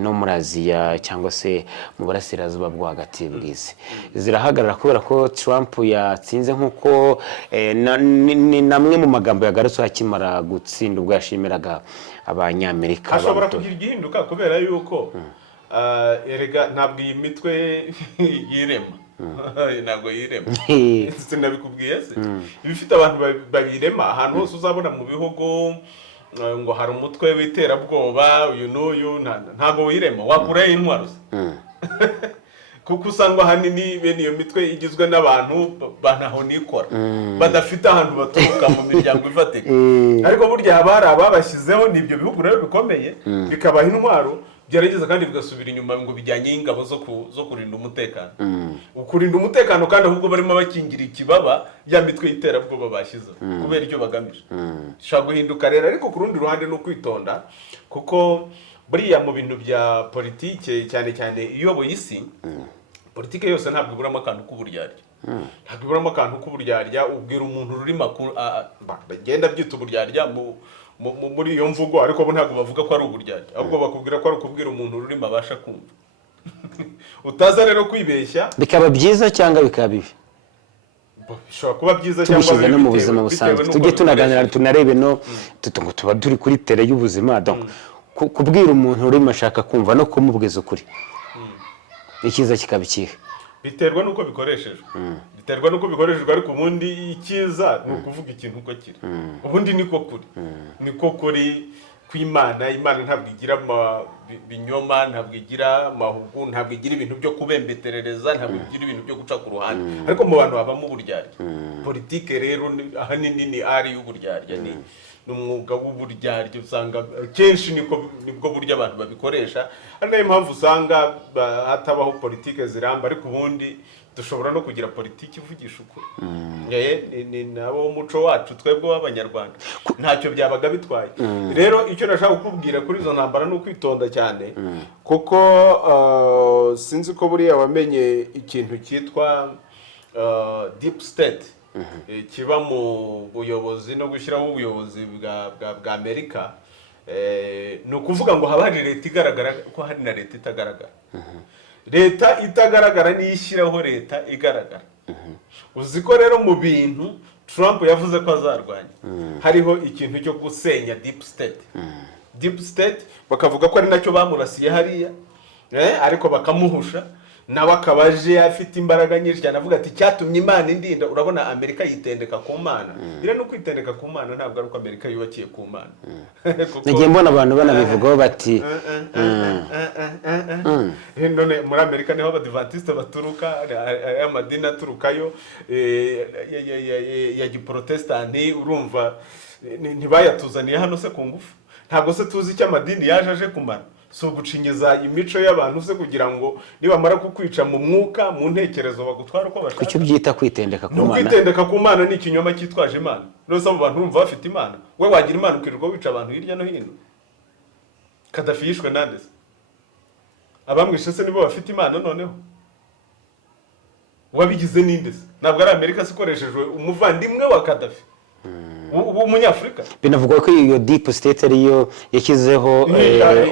no muri Aziya cyangwa se mu burasirazuba bwo hagati bw'isi zirahagarara kubera ko Trump yatsinze nk'uko ni namwe mu magambo yagarutse akimara gutsinda ubwo yashimiraga abanyamerika ashobora kugira igihinduka kubera yuko erega ntabwo iyi mitwe yirema ntabwo yirema sinabikubwiye se ibifite abantu babirema ahantu hose uzabona mu bihugu ngo hari umutwe w'iterabwoba uyu n'uyu ntabwo wirema wakurayo intwaro kuko usanga ahanini bene iyo mitwe igizwe n'abantu banaho nikora badafite ahantu baturuka mu miryango ifatika ariko burya haba hari ababashyizeho n'ibyo bihugu rero bikomeye bikabaha intwaro byarageza kandi bigasubira inyuma ngo bijyanye n'ingabo zo kurinda umutekano ukurinda umutekano kandi ahubwo barimo bakingira ikibaba ya mitwe y'iterabwoba bashyize kubera icyo bagamije bishobora guhinduka rero ariko ku rundi ruhande no kwitonda kuko buriya mu bintu bya politike cyane cyane iyoboye isi politike yose ntabwo iburamo akantu k'uburyarya ntabwo iburamo akantu k'uburyarya ubwira umuntu ururimi bagenda byita uburyarya muri iyo mvugo ariko bo ntabwo bavuga ko ari uburyarya ahubwo bakubwira ko ari ukubwira umuntu ururimi abasha kumva utaza rero kwibeshya bikaba byiza cyangwa bikaba bibi bishobora kuba byiza cyangwa tubishyize no mu buzima busanzwe tujye tunaganira tunarebe no tuba turi kuri tere y'ubuzima kubwira umuntu urimo ashaka kumva no kumubwiza ukuri icyiza kikaba ikihe biterwa nuko bikoreshejwe ariko ubundi icyiza ni ukuvuga ikintu uko kiri ubundi niko kuri kw'Imana ntabwo igira binyoma, ntabwo igira amahugu, ntabwo igira ibintu byo kubembeterereza, ntabwo igira ibintu byo guca ku ruhande, ariko mu bantu habamo uburyarya. Politike rero ahanini ni ari y'uburyarya, ni umwuga w'uburyarya, usanga kenshi nibwo buryo abantu babikoresha, ari nayo mpamvu usanga hatabaho politike ziramba, ariko ubundi dushobora no kugira politiki ivugisha ukuri. Ni nabo umuco wacu twebwe w'Abanyarwanda, ntacyo byabaga bitwaye. Rero icyo nashaka kukubwira kuri izo ntambara ni ukwitonda cyane, kuko sinzi ko buriya wamenye ikintu cyitwa deep state kiba mu buyobozi no gushyiraho ubuyobozi bwa Amerika. Ni ukuvuga ngo haba hari leta igaragara ko hari na leta itagaragara. Leta itagaragara niyo ishyiraho leta igaragara. Uzi ko rero mu bintu Trump yavuze ko azarwanya hariho ikintu cyo gusenya deep state. Deep state bakavuga ko ari nacyo bamurasiye hariya, ariko bakamuhusha nawe akaba aje afite imbaraga nyinshi cyane, avuga ati cyatumye Imana indinda. Urabona Amerika yitendeka ku Mana, ire no kwitendeka ku Mana ntabwo ari uko Amerika yubakiye ku Mana. Nagiye mbona abantu banabivugaho bati none muri Amerika niho Abadiventiste baturuka, amadini aturukayo ya Giprotestanti, urumva ntibayatuzaniye hano se ku ngufu? Ntabwo se tuzi icyo amadini yaje aje kumara, si ugucinyiza imico y'abantu se kugira ngo nibamara kukwica mu mwuka, mu ntekerezo bagutwara uko bashaka. Kucyo byita kwitendeka ku Mana? Kwitendeka ku Mana ni ikinyoma cyitwaje Imana. Rero abo bantu urumva bafite Imana, we wagira Imana ukirirwa wica abantu hirya no hino. Kadafi yishwe nande se? Abamwishe se nibo bafite Imana noneho? Wabigize ninde se? Ntabwo ari Amerika sikoresheje umuvandimwe wa Kadafi, umunyafurika. Binavugwa ko iyo deep state ariyo yashyizeho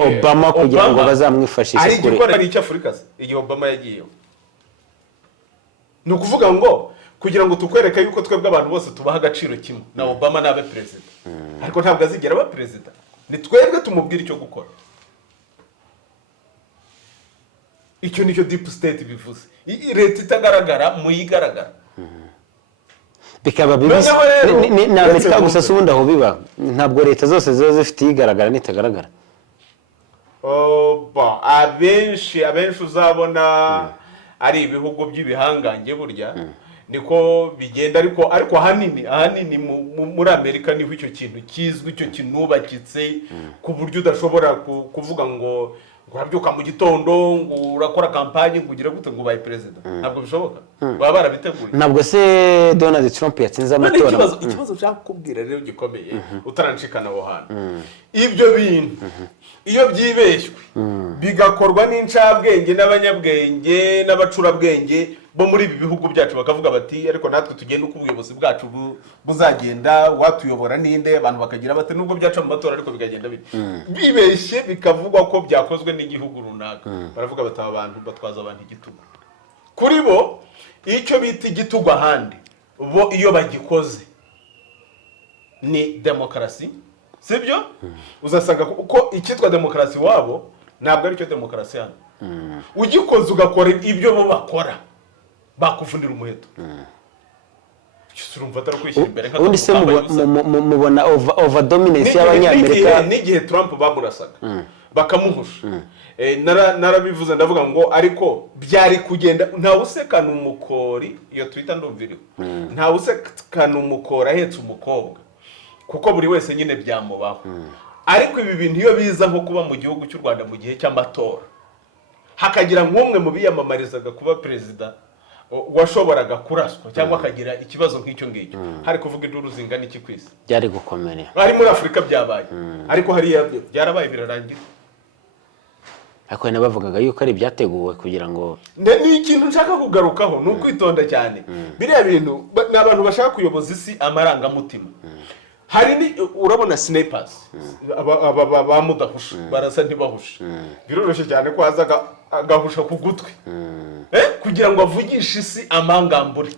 Obama kugira ngo bazamwifashishe kuri. Ariko ari icyo Afrika se iyo Obama yagiyeho. Ni ukuvuga ngo kugira ngo tukwereke yuko twebwe abantu bose tubaha agaciro kimwe, na Obama nabe president. Ariko ntabwo azigera aba president. Ni twebwe tumubwira icyo gukora. Icyo nicyo deep state bivuze. Leta itagaragara mu yigaragara. Bikaba bibise na Amerika gusa subundi aho biba, ntabwo leta zose ziba zifite igaragara n'itagaragara. Abenshi uzabona ari ibihugu by'ibihangange burya niko bigenda, ariko ahanini muri Amerika niho icyo kintu kizwi, icyo kinubakitse ku buryo udashobora kuvuga ngo urabyuka mu gitondo ngo urakora kampanye ngo ugire gute ngo ubaye president. Ntabwo bishoboka, baba barabiteguye. Ntabwo se Donald Trump yatsinze amatora. Ikibazo ushaka kubwira rero gikomeye utaranshikana aho hantu, ibyo bintu iyo byibeshywe bigakorwa n'incabwenge n'abanyabwenge n'abacurabwenge bo muri ibi bihugu byacu, bakavuga bati ariko natwe tugenda uko ubuyobozi bwacu buzagenda, watuyobora ninde, abantu bakagira bate nubwo byaca mu matora ariko bikagenda bibeshye, bikavugwa ko byakozwe n'igihugu runaka. Baravuga bati abantu batwaza abantu igitugu. Kuri bo icyo bita igitugu ahandi, bo iyo bagikoze ni demokarasi, sibyo? Uzasanga uko icyitwa demokarasi wabo ntabwo ari cyo demokarasi hano. Ugikoze ugakora ibyo bo bakora, bakuvunira umuheto. Urumva atari kwishyira imbere ubundi se mubona over dominance y'Abanyamerika. N'igihe Trump bamurasaga bakamuhusha, narabivuze ndavuga ngo ariko byari kugenda ntawe usekana umukori, iyo twita ndumviriwe, ntawe usekana umukori ahetse umukobwa, kuko buri wese nyine byamubaho. Ariko ibi bintu iyo biza nko kuba mu gihugu cy'u Rwanda mu gihe cy'amatora, hakagira nk'umwe mu biyamamarizaga kuba perezida washoboraga kuraswa cyangwa akagira ikibazo nk'icyo ngicyo, hari kuvuga induru zingana iki ku isi? Byari gukomera. Ari muri Afrika byabaye, ariko hariya byarabaye birarangira. Ariko nabavugaga yuko ari byateguwe kugira ngo ni ikintu nshaka kugarukaho, ni ukwitonda cyane. Biriya bintu ni abantu bashaka kuyoboza isi amarangamutima. Hari urabona snipers bamudahusha, barasa ntibahusha. Biroroshye cyane ko haza agahusha ku gutwi, kugira ngo avugishe isi amangambure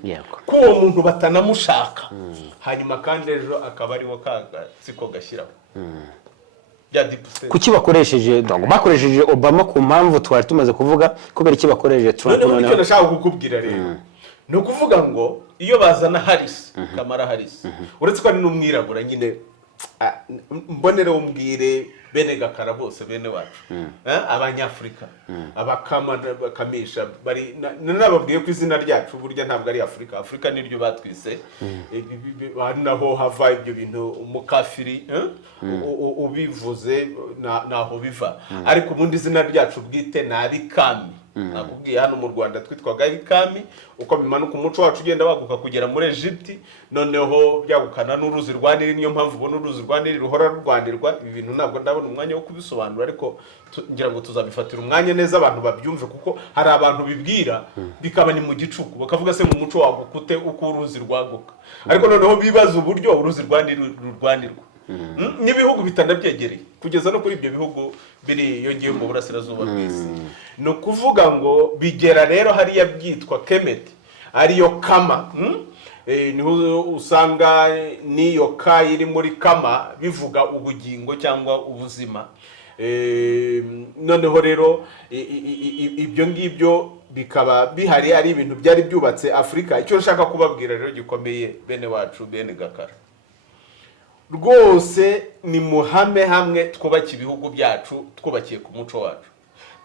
ko uwo muntu batanamushaka hanyuma kandi ejo akaba ariwo kagatsiko gashyiraho kuki bakoresheje Obama ku mpamvu twari tumaze kuvuga kubera iki bakoresheje Trump noneho icyo nashaka kukubwira rero ni ukuvuga ngo iyo bazana Harris Kamala Harris uretse ko ari n'umwirabura nyine mbonere umbwire Bene Gakara bose bene wacu abanyafrika abakamisha bari nababwiye ko izina ryacu burya ntabwo ari Afrika niryo batwise naho hava ibyo bintu umukafiri ubivuze naho biva ariko ubundi izina ryacu bwite ni abikami nakubwiye hano mu Rwanda twitwaga ikami uko bimanuka umuco wacu ugenda waguka kugera muri Egypt noneho byagukana n'uruzi rwa Nili niyo mpamvu ubona uruzi rwa Nili ruhora rwandirwa ibi bintu ntabwo ndabona umwanya wo kubisobanura ariko ngira ngo tuzabifatira umwanya neza abantu babyumve kuko hari abantu bibwira bikaba ni mu gicuku bakavuga se mu muco wagukute uko uruzi rwaguka ariko noneho bibaza uburyo uruzi rwa Nili rurwanirwa n'ibihugu bitanabyegereye kugeza no kuri ibyo bihugu biri yongeye mu burasirazuba bw'isi ni ukuvuga ngo bigera rero hariya byitwa Kemet ariyo kama niho usanga niyo ka iri muri kama bivuga ubugingo cyangwa ubuzima noneho rero ibyo ngibyo bikaba bihari ari ibintu byari byubatse Afrika icyo nshaka kubabwira rero gikomeye bene wacu Bene Gakara rwose ni muhame hamwe twubake ibihugu byacu twubakiye ku muco wacu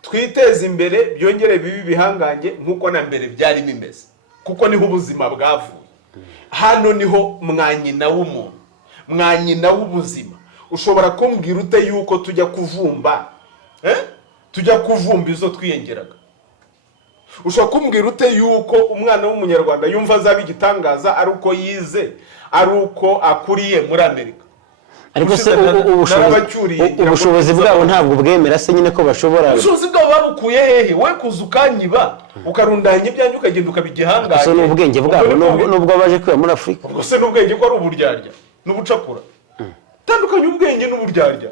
twiteze imbere byongere bibi bihangange nk'uko na mbere byari bimeze kuko niho ubuzima bwavuye hano niho mwanyina w'umuntu mwanyina w'ubuzima ushobora kumbwira ute yuko tujya kuvumba izo twiyengeraga ushobora kumbwira ute yuko umwana w'umunyarwanda yumva azaba igitangaza ari uko yize ari uko akuriye muri Amerika ariko se ubushobozi bwabo ntabwo bwemera se nyine ko bashobora ubushobozi bwabo babukuye hehe we kuza ukanyiba ukarundanya ibyanjye ukagenda ukabigihangaye so n'ubwenge bwabo nubwo baje kwiba muri Afrika ubwo se n'ubwenge ko ari uburyarya n'ubucakura tandukanye ubwenge n'uburyarya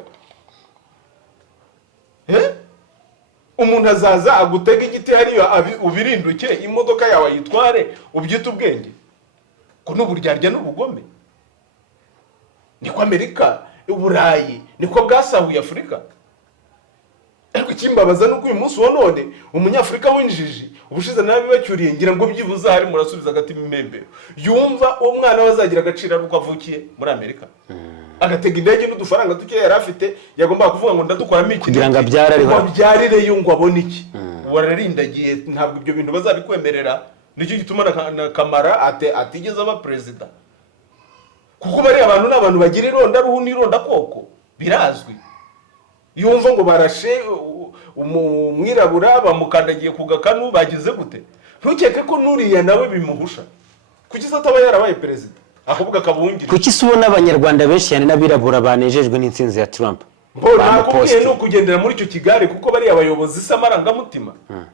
umuntu azaza agutega igiti hariyo ubirinduke imodoka yawe ayitware ubyita ubwenge ko n'uburyarya n'ubugome niko Amerika Uburayi niko bwasahuye Afrika ariko kimbabaza nuko uyu munsi wa none umunyafrika w'injiji ubushize nabi bacyuriye ngira ngo byibuza hari murasubiza agati impembero yumva uwo mwana wazagira agaciro ari uko avukiye muri Amerika agatega indege n'udufaranga duke yari afite yagomba kuvuga ngo ndadukoramo iki kugira ngo abyarire yo ngo abone iki wararindagiye ntabwo ibyo bintu bazabikwemerera nicyo gituma na Kamara atigeze aba president kuko bari abantu n'abantu bagira ironda ruhu n'ironda koko birazwi yumva ngo barashe umwirabura bamukandagiye ku gakanu bagize gute ntukeke ko nuriya nawe bimuhusha kuki ataba yarabaye president ahubwo akabungira kuki se ubona abanyarwanda benshi cyane n'abirabura banejejwe n'intsinzi ya Trump nakubwiye no kugendera muri icyo kigare kuko bari abayobozi s'amarangamutima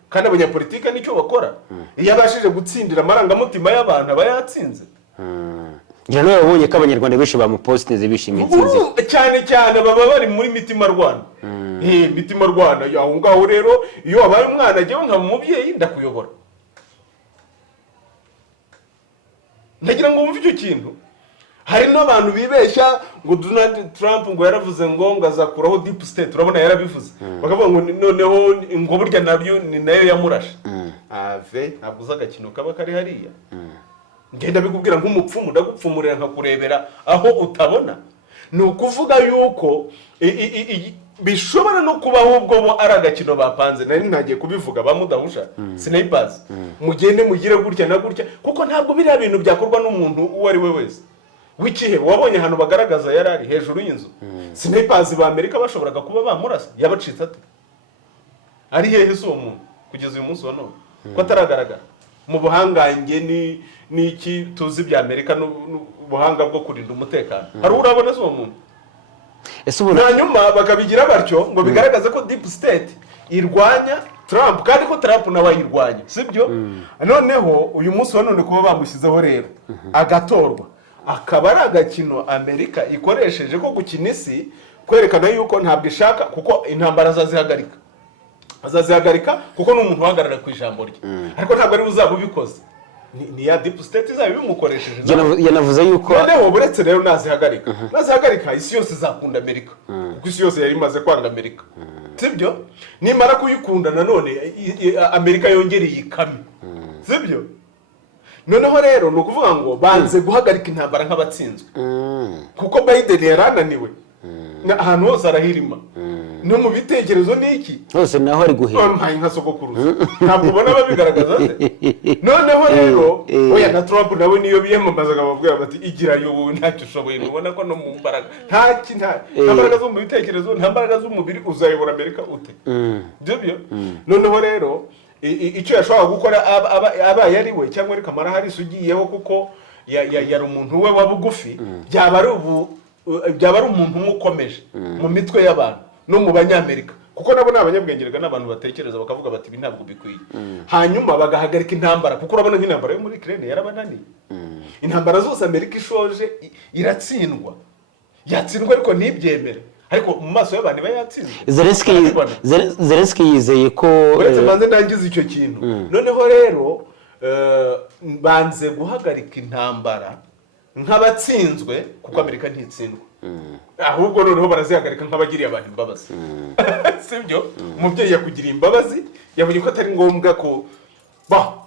kandi abanyapolitike nicyo bakora iyo abashije gutsindira amarangamutima y'abantu aba yatsinze ngira no yabonye ko abanyarwanda benshi bamupostinze bishimiye intsinzi cyane baba bari muri mitima Rwanda mitima Rwanda yaho ngaho rero iyo wabaye umwana agiye nka mubyeyi ndakuyobora ndagira ngo wumve icyo kintu hari n'abantu bibeshya ngo Donald Trump ngo yaravuze ngo azakuraho deep state urabona yarabivuze bakavuga ngo noneho ngo burya nabyo ni nayo yamurashe ntabwo uza agakino kaba kari hariya ngenda bikubwira nk'umupfumu ndagupfumurira nkakurebera aho utabona ni ukuvuga yuko bishobora no kubaho ubwo bo ari agakino bapanze nari ntagiye kubivuga bamudahusha snipers mugende mugire gutya na gutya kuko ntabwo biriya bintu byakorwa n'umuntu uwo ari we wese wikihe wabonye hano bagaragaza yarari hejuru y'inzu snipers ba Amerika bashoboraga kuba bamurasa yabacitse ate ari hehe se uwo muntu kugeza uyu munsi wa none ko ataragaragara mu buhangange n'iki tuzi bya Amerika n'ubuhanga bwo kurinda umutekano hari urabona se uwo muntu hanyuma bakabigira batyo ngo bigaragaze ko deep state irwanya Trump kandi ko Trump nawe ayirwanya sibyo noneho uyu munsi wa none kuba bamushyizeho rero agatorwa akaba ari agakino Amerika ikoresheje ko gukina isi kwerekana yuko ntabwo ishaka kuko intambara zazihagarika azazihagarika kuko ni umuntu uhagarara ku ijambo rye, ariko ntabwo ari uzaba ubikoze, ni ya deep state izaba ibimukoresheje. Yanavuze yuko noneho buretse rero nazihagarika isi yose izakunda Amerika, kuko isi yose yari imaze kwanga Amerika, sibyo? Nimara kuyikunda nanone Amerika yongera iyikame, sibyo? Noneho rero ni ukuvuga ngo banze guhagarika intambara nk'abatsinzwe, kuko Biden yarananiwe, ahantu hose arahirima, no mu bitekerezo n'iki hose naho ari guhera ntaye nka sogokuruza, ntabwo ubona babigaragaza se. Noneho rero oya na Trump nawe niyo biyamamazaga babwira bati igirayo wowe ntacyo ushoboye, ubona ko no mu mbaraga nta mbaraga zo mu bitekerezo, nta mbaraga z'umubiri uzayobora Amerika ute, byo. Noneho rero icyo yashobora gukora abaye ari we cyangwa ari Kamala Harris ugiyeho, kuko yari umuntu we wa bugufi, byaba ari umuntu umukomeje mu mitwe y'abantu no mu banyamerika, kuko nabo ni abanyabwengerega n'abantu batekereza bakavuga bati ibi ntabwo bikwiye, hanyuma bagahagarika intambara, kuko urabona nk'intambara yo muri Ukraine yarabananiye. Intambara zose Amerika ishoje iratsindwa, yatsindwa ariko ntibyemere, ariko mu maso y'abantu iba yatsinzwe. Zelensky yizeye ko uretse banze nangize icyo kintu. Noneho rero banze guhagarika intambara nk'abatsinzwe, kuko Amerika ntitsindwa, ahubwo noneho barazihagarika nk'abagiriye abantu imbabazi, sibyo? Umubyeyi yakugiriye imbabazi, yabonye ko atari ngombwa ko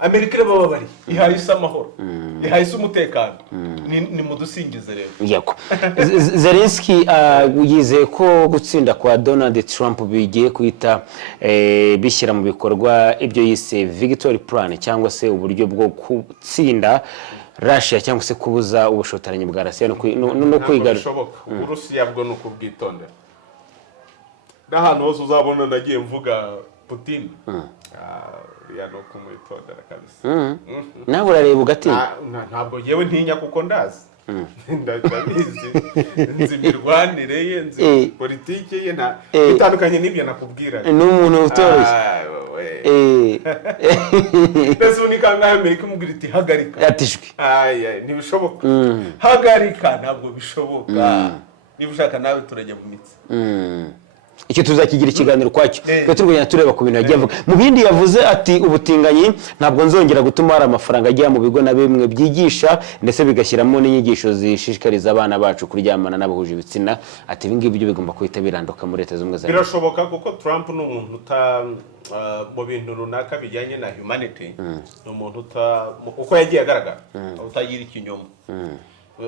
Amerika irabababariye, ihaye isi amahoro, ihaye isi umutekano, ni mudusingize rero. Yego. Zelensky yizeye ko gutsinda kwa Donald Trump bigiye kwita bishyira mu bikorwa ibyo yise victory plan, cyangwa se uburyo bwo gutsinda Russia, cyangwa se kubuza ubushotoranyi bwa Russia no kwigarura. Uburusiya bwo nuko bwitondera, n'ahantu hose uzabona nagiye mvuga Putin, ya no kumwitondera kabisa. Nawe urareba ugatinya? Ntabwo yewe ntinya kuko ndazi, ndabizi, nzi imirwanire ye, nzi politike ye, bitandukanye n'ibyo nakubwira. Ni umuntu utoroshye. Mbese unikanga Amerika umubwira iti hagarika, atishwe, ntibishoboka, hagarika, ntabwo bishoboka. Niba ushaka nawe turajya mu mitsi. Icyo tuzakigira ikiganiro kwacyo, twe turwanya tureba ku bintu yagiye avuga. Mu bindi yavuze ati ubutinganyi ntabwo nzongera gutuma hari amafaranga ajya mu bigo na bimwe byigisha ndetse bigashyiramo n'inyigisho zishishikariza abana bacu kuryamana n'abahuje ibitsina. Ati ibi ngibi byo bigomba kuhita biranduka muri Leta z'Ubumwe za Amerika. Birashoboka kuko Trump ni umuntu mu bintu runaka bijyanye na humanity, ni umuntu uko yagiye agaragara utagira ikinyoma.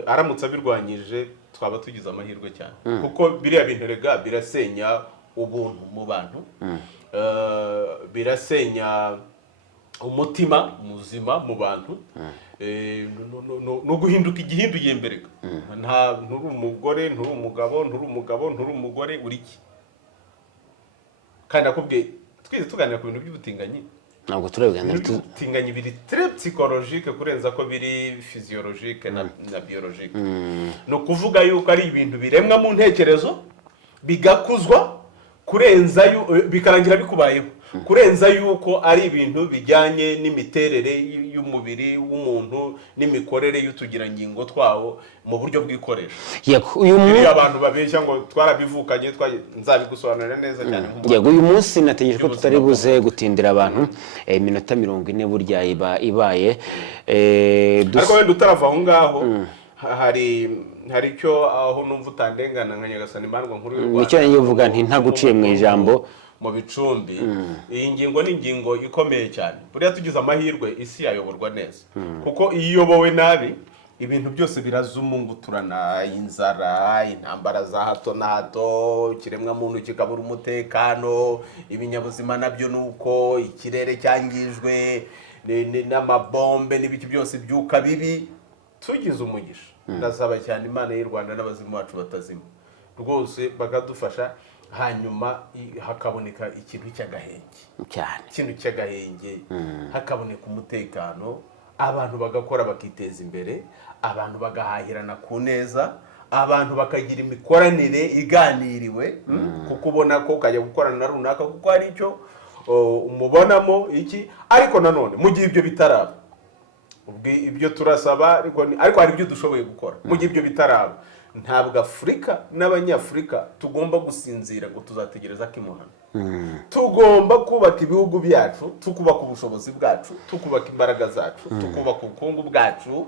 Aramutse abirwanyije twaba tugize amahirwe cyane, kuko biriya bintu rega birasenya ubuntu mu bantu, birasenya umutima muzima mu bantu, no guhinduka igihinduye mbere. Nturi umugore, nturi umugabo, nturi umugore, uri iki? Kandi akubwiye twize tuganira ku bintu by'ubutinganyi, ntabwo turabiganira. Ubutinganyi biri très psychologique kurenza ko biri physiologique na biologique. No kuvuga yuko ari ibintu biremwa mu ntekerezo bigakuzwa kurenza bikarangira bikubayeho, kurenza yuko ari ibintu bijyanye n'imiterere y'umubiri w'umuntu n'imikorere y'utugirangingo twawo mu buryo bw'ikoresho. Uyu munsi abantu babeshya ngo twarabivukanye, nzabigusobanurira neza cyane. Uyu munsi nategereje ko tutari buze gutindira abantu iminota 40 burya ibaye. Ariko wenda utarava aho ngaho hari icyo aho numva utandengana nka Nyagasani ImandwaNkuru y'u Rwanda. Nicyo nyivuga nti ntaguciye mu ijambo mu bicumbi. Iyi ngingo ni ingingo ikomeye cyane. Buriya tugize amahirwe isi yayoborwa neza, kuko iyo iyobowe nabi ibintu byose birazumuguturana, inzara, intambara za hato na hato, ikiremwa muntu kikabura umutekano, ibinyabuzima nabyo nuko, ikirere cyangijwe n'amabombe n'ibiki byose byuka bibi. Tugize umugisha, ndasaba cyane Imana y'u Rwanda n'abazimu bacu batazima rwose bakadufasha, hanyuma hakaboneka ikintu cy'agahenge cyane, ikintu cy'agahenge, hakaboneka umutekano, abantu bagakora bakiteza imbere, abantu bagahahirana ku neza, abantu bakagira imikoranire iganiriwe, kuko ubona ko kajya gukorana na runaka kuko hari icyo umubonamo iki. Ariko nanone mu gihe ibyo bitaraba, ibyo turasaba ariko hari ibyo dushoboye gukora. Mu gihe ibyo bitaraba, ntabwo Afurika n'Abanyafurika tugomba gusinzira ngo tuzategereza ko imuhana. Tugomba kubaka ibihugu byacu, tukubaka ubushobozi bwacu, tukubaka imbaraga zacu, tukubaka ubukungu bwacu,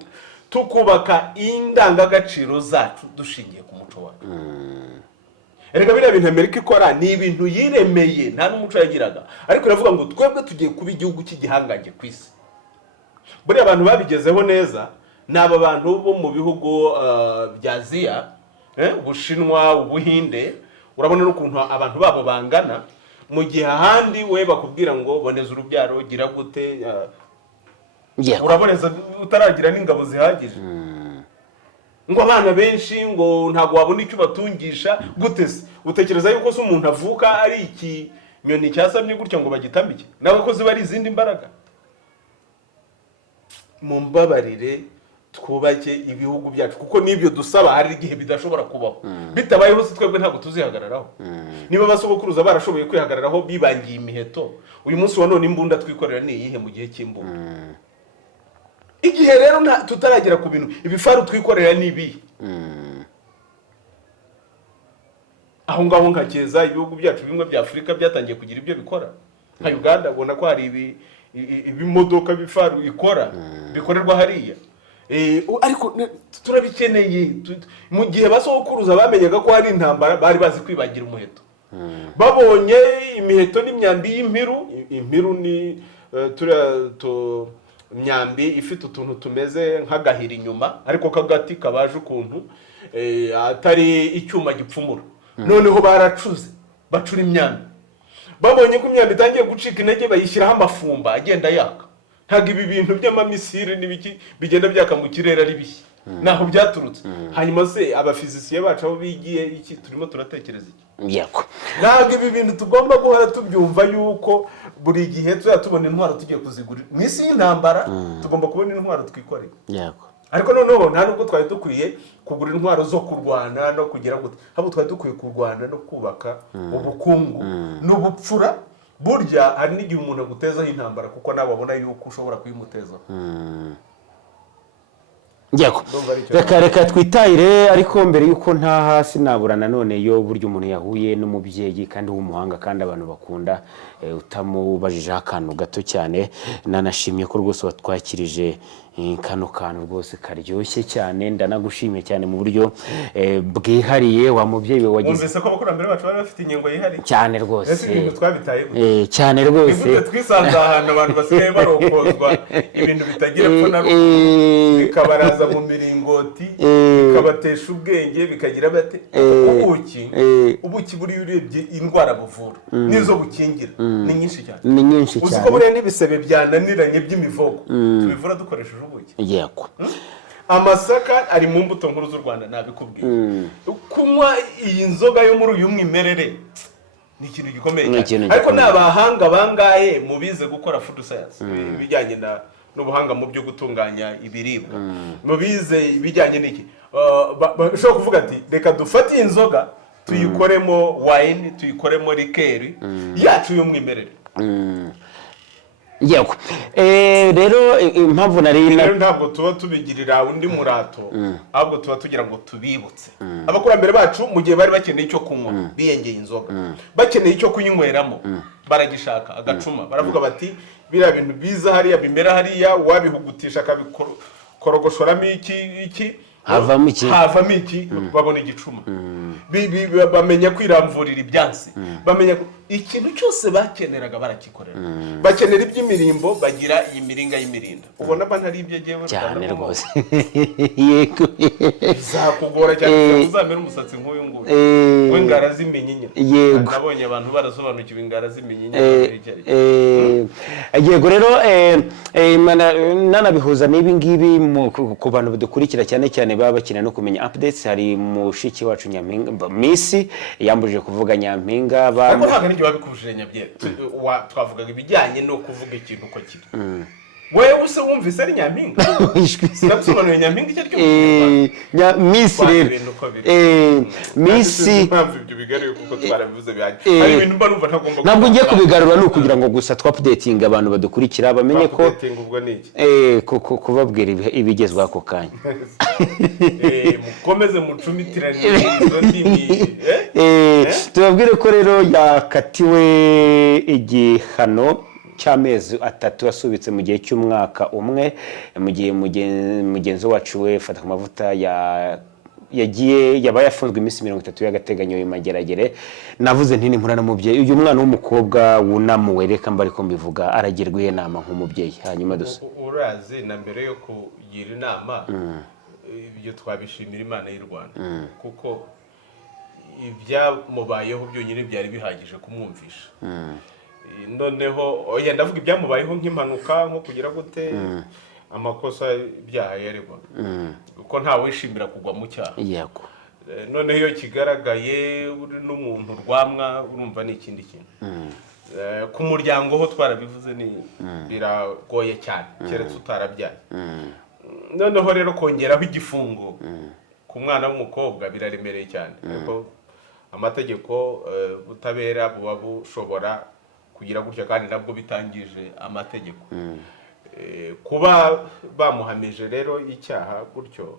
tukubaka indangagaciro zacu dushingiye ku muco wacu. Erega biriya bintu Amerika ikora ni ibintu yiremeye, nta n'umuco yagiraga, ariko iravuga ngo twebwe tugiye kuba igihugu cy'igihangange ku isi. Buriya abantu babigezeho neza ni aba bantu bo mu bihugu bya Aziya, Ubushinwa, Ubuhinde. Urabona n'ukuntu abantu babo bangana, mu gihe ahandi we bakubwira ngo boneza urubyaro, gira gute, uraboneza utaragira n'ingabo zihagije, ngo abana benshi ngo ntabwo wabona icyo batungisha gute se. Utekereza yuko se umuntu avuka ari ikinyoni cyasamye gutya ngo bagitambike, nawe ko ziba ari izindi mbaraga? Mumbabarire twubake ibihugu byacu, kuko nibyo dusaba hari igihe bidashobora kubaho. Bitabayeho se twebwe ntabwo tuzihagararaho. Niba basogokuruza barashoboye kwihagararaho bibangiye imiheto, uyu munsi wa none imbunda twikorera ni iyihe mu gihe cy'imbunda? Igihe rero tutaragera ku bintu ibifaru twikorera ni ibi. Aho ngaho nkakeza ibihugu byacu bimwe bya Afurika byatangiye kugira ibyo bikora. Nka Uganda ubona ko hari ibimodoka bifaru ikora bikorerwa hariya. Ariko turabikeneye. Mu gihe basokuruza bamenyaga ko hari intambara, bari bazi kwibangira umuheto. Babonye imiheto n'imyambi y'impiru ni imyambi ifite utuntu tumeze nk'agahiri inyuma, ariko kagati kabaje ukuntu atari icyuma gipfumura. Noneho baracuze bacura imyambi. Babonye ko imyambi itangiye gucika intege, bayishyiraho amafumba agenda yaka. Ntabwo ibi bintu by'amamisire n'ibiki bigenda byaka mu kirere ari bishya, naho byaturutse. Hanyuma se abafizisiye bacu aho bigiye iki, turimo turatekereza iki? Yego. Ntabwo ibi bintu tugomba guhora tubyumva yuko buri gihe tuzatubona intwaro tugiye kuzigurira. Mu isi y'intambara tugomba kubona intwaro twikoreye. Yego. Ariko noneho nta nubwo twari dukwiye kugura intwaro zo kurwana no kugira gute, ahubwo twari dukwiye kurwana no kubaka ubukungu n'ubupfura. Burya hari n'igihe umuntu agutezaho intambara kuko nawe abona yuko ushobora kuyimutezaho. Yego. Reka twitahire, ariko mbere yuko nta hasi nabura nanone yo burya umuntu yahuye n'umubyeyi kandi w'umuhanga kandi abantu bakunda, utamubajije akantu gato cyane. Nanashimye ko rwose watwakirije kano kantu rwose karyoshye cyane. Ndanagushimiye cyane mu buryo bwihariye. Wa mubyeyi we wagize, wumvise ko abakurambere bacu bari bafite inyengo yihariye cyane rwose. Ese ibintu twabitaye cyane rwose. Nigute twisanze ahantu abantu basigaye barokozwa ibintu bitagira epfo na bikabaraza mu miringoti, bikabatesha ubwenge, bikagira bate. Ubuki buri urebye indwara buvura nizo bukingira ni nyinshi cyane. Ni nyinshi cyane. Uziko buriya n'ibisebe byananiranye by'imivogo tubivura dukoresheje ubuki. Yego. Amasaka ari mu mbuto nkuru z'u Rwanda, nabikubwiye. Kunywa iyi nzoga yo muri uyu mwimerere ni ikintu gikomeye cyane. Ariko n'abahanga bangahe mubize gukora food science, bijyanye n'ubuhanga mu byo gutunganya ibiribwa, mubize ibijyanye n'iki, bashobora kuvuga ati reka dufate iyi nzoga tuyikoremo wine, tuyikoremo likeri yacu y'umwimerere. Yego. Rero impamvu rero ntabwo tuba tubigirira undi murato, ahubwo tuba tugira ngo tubibutse abakurambere bacu mu gihe bari bakeneye icyo kunywa, biyengeye inzoga, bakeneye icyo kunyweramo, baragishaka agacuma. Baravuga bati biriya bintu biza hariya bimera hariya, wabihugutisha akabikorogoshoramo iki havamo iki, babona igicuma. Bamenya kwiramvurira ibyansi, bamenya ikintu cyose bakeneraga barakikorera. Bakenera iby'imirimbo, bagira iyi miringa y'imirinda. Ubona ba ntari ibyo giye cyane rwose. Yego. Zakugora cyane uzamera umusatsi nk'uyu nguyu w'ingara z'iminyinya. Yego. Nabonye abantu barasobanukiwe ingara z'iminyinya. Yego. Rero nanabihuza n'ibi ngibi ku bantu badukurikira cyane cyane baba bakeneye no kumenya updates. Hari mushiki wacu Nyampinga Misi yambujije kuvuga Nyampinga ariko ntabwo n'igihe wabikubujije Nyabye. Twavugaga ibijyanye no kuvuga ikintu uko kiri. Wewe se wumvise ari nyampinga sinagusobanuriye nyampinga icyo aricyo mizi rero mizi impamvu ibyo bigaruye kuko twarabivuze bihagije hari ibintu mba numva ntagomba ntabwo ngiye kubigarura ni ukugira ngo gusa twapudetinga abantu badukurikira bamenye ko kubabwira ibigezweho ako kanya mukomeze mucumitirane izo ndimi tubabwire ko rero yakatiwe igihano cy'amezi 3 asubitse mu gihe cy'umwaka umwe mu gihe mugenzi wacu we fata ku mavuta yabaye afunzwe iminsi 30 y'agateganyo y'Imageragere. navuze nti ni murana mubyeyi uyu mwana w'umukobwa wunamuwe reka mbari ko mbivuga aragirwa inama nk'umubyeyi hanyuma dusa urazi na mbere yo kugira inama ibyo twabishimira Imana y'u Rwanda kuko ibyamubayeho byonyine byari bihagije kumwumvisha noneho oya ndavuga ibyamubayeho nk'impanuka nko kugira gute amakosa ibyaha yaregwa kuko nta wishimira kugwa mu cyaha yego noneho iyo kigaragaye uri n'umuntu rwamwa urumva ni ikindi kintu ku muryango ho twarabivuze ni biragoye cyane keretse utarabyaye noneho rero kongeraho igifungo ku mwana w'umukobwa biraremereye cyane ariko amategeko butabera buba bushobora kugira gutya kandi nabwo bitangije amategeko kuba bamuhamije rero icyaha gutyo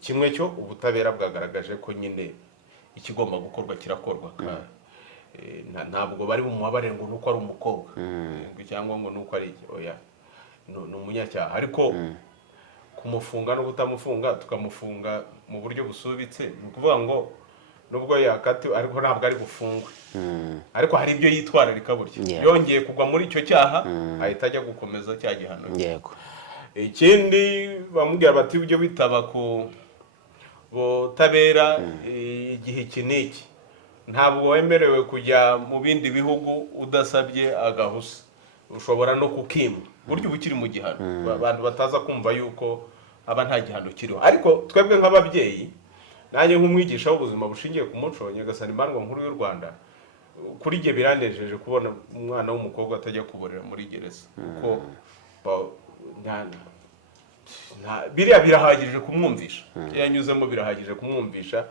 kimwe cyo ubutabera bwagaragaje ko nyine ikigomba gukorwa kirakorwa ntabwo bari bumuhabare ngo nuko ari umukobwa cyangwa ngo nuko ari oya ni umunyacyaha ariko kumufunga no kutamufunga tukamufunga mu buryo busubitse ni ukuvuga ngo nubwo yakatiwe ariko ntabwo ari bufungwe ariko hari ibyo yitwararika burya yongeye kugwa muri icyo cyaha ahita ajya gukomeza cya gihano yego ikindi bamubwira bati ujye witaba ku butabera igihe iki n'iki ntabwo wemerewe kujya mu bindi bihugu udasabye agahusa ushobora no kukimwa buryo uba ukiri mu gihano abantu bataza kumva yuko aba nta gihano kiriho ariko twebwe nk'ababyeyi nanjye nk'umwigisha w'ubuzima bushingiye ku muco Nyagasani ImandwaNkuru y'u Rwanda kuri jye biranejeje kubona umwana w'umukobwa atajya kuborera muri gereza kuko biriya birahagije kumwumvisha yanyuzemo birahagije kumwumvisha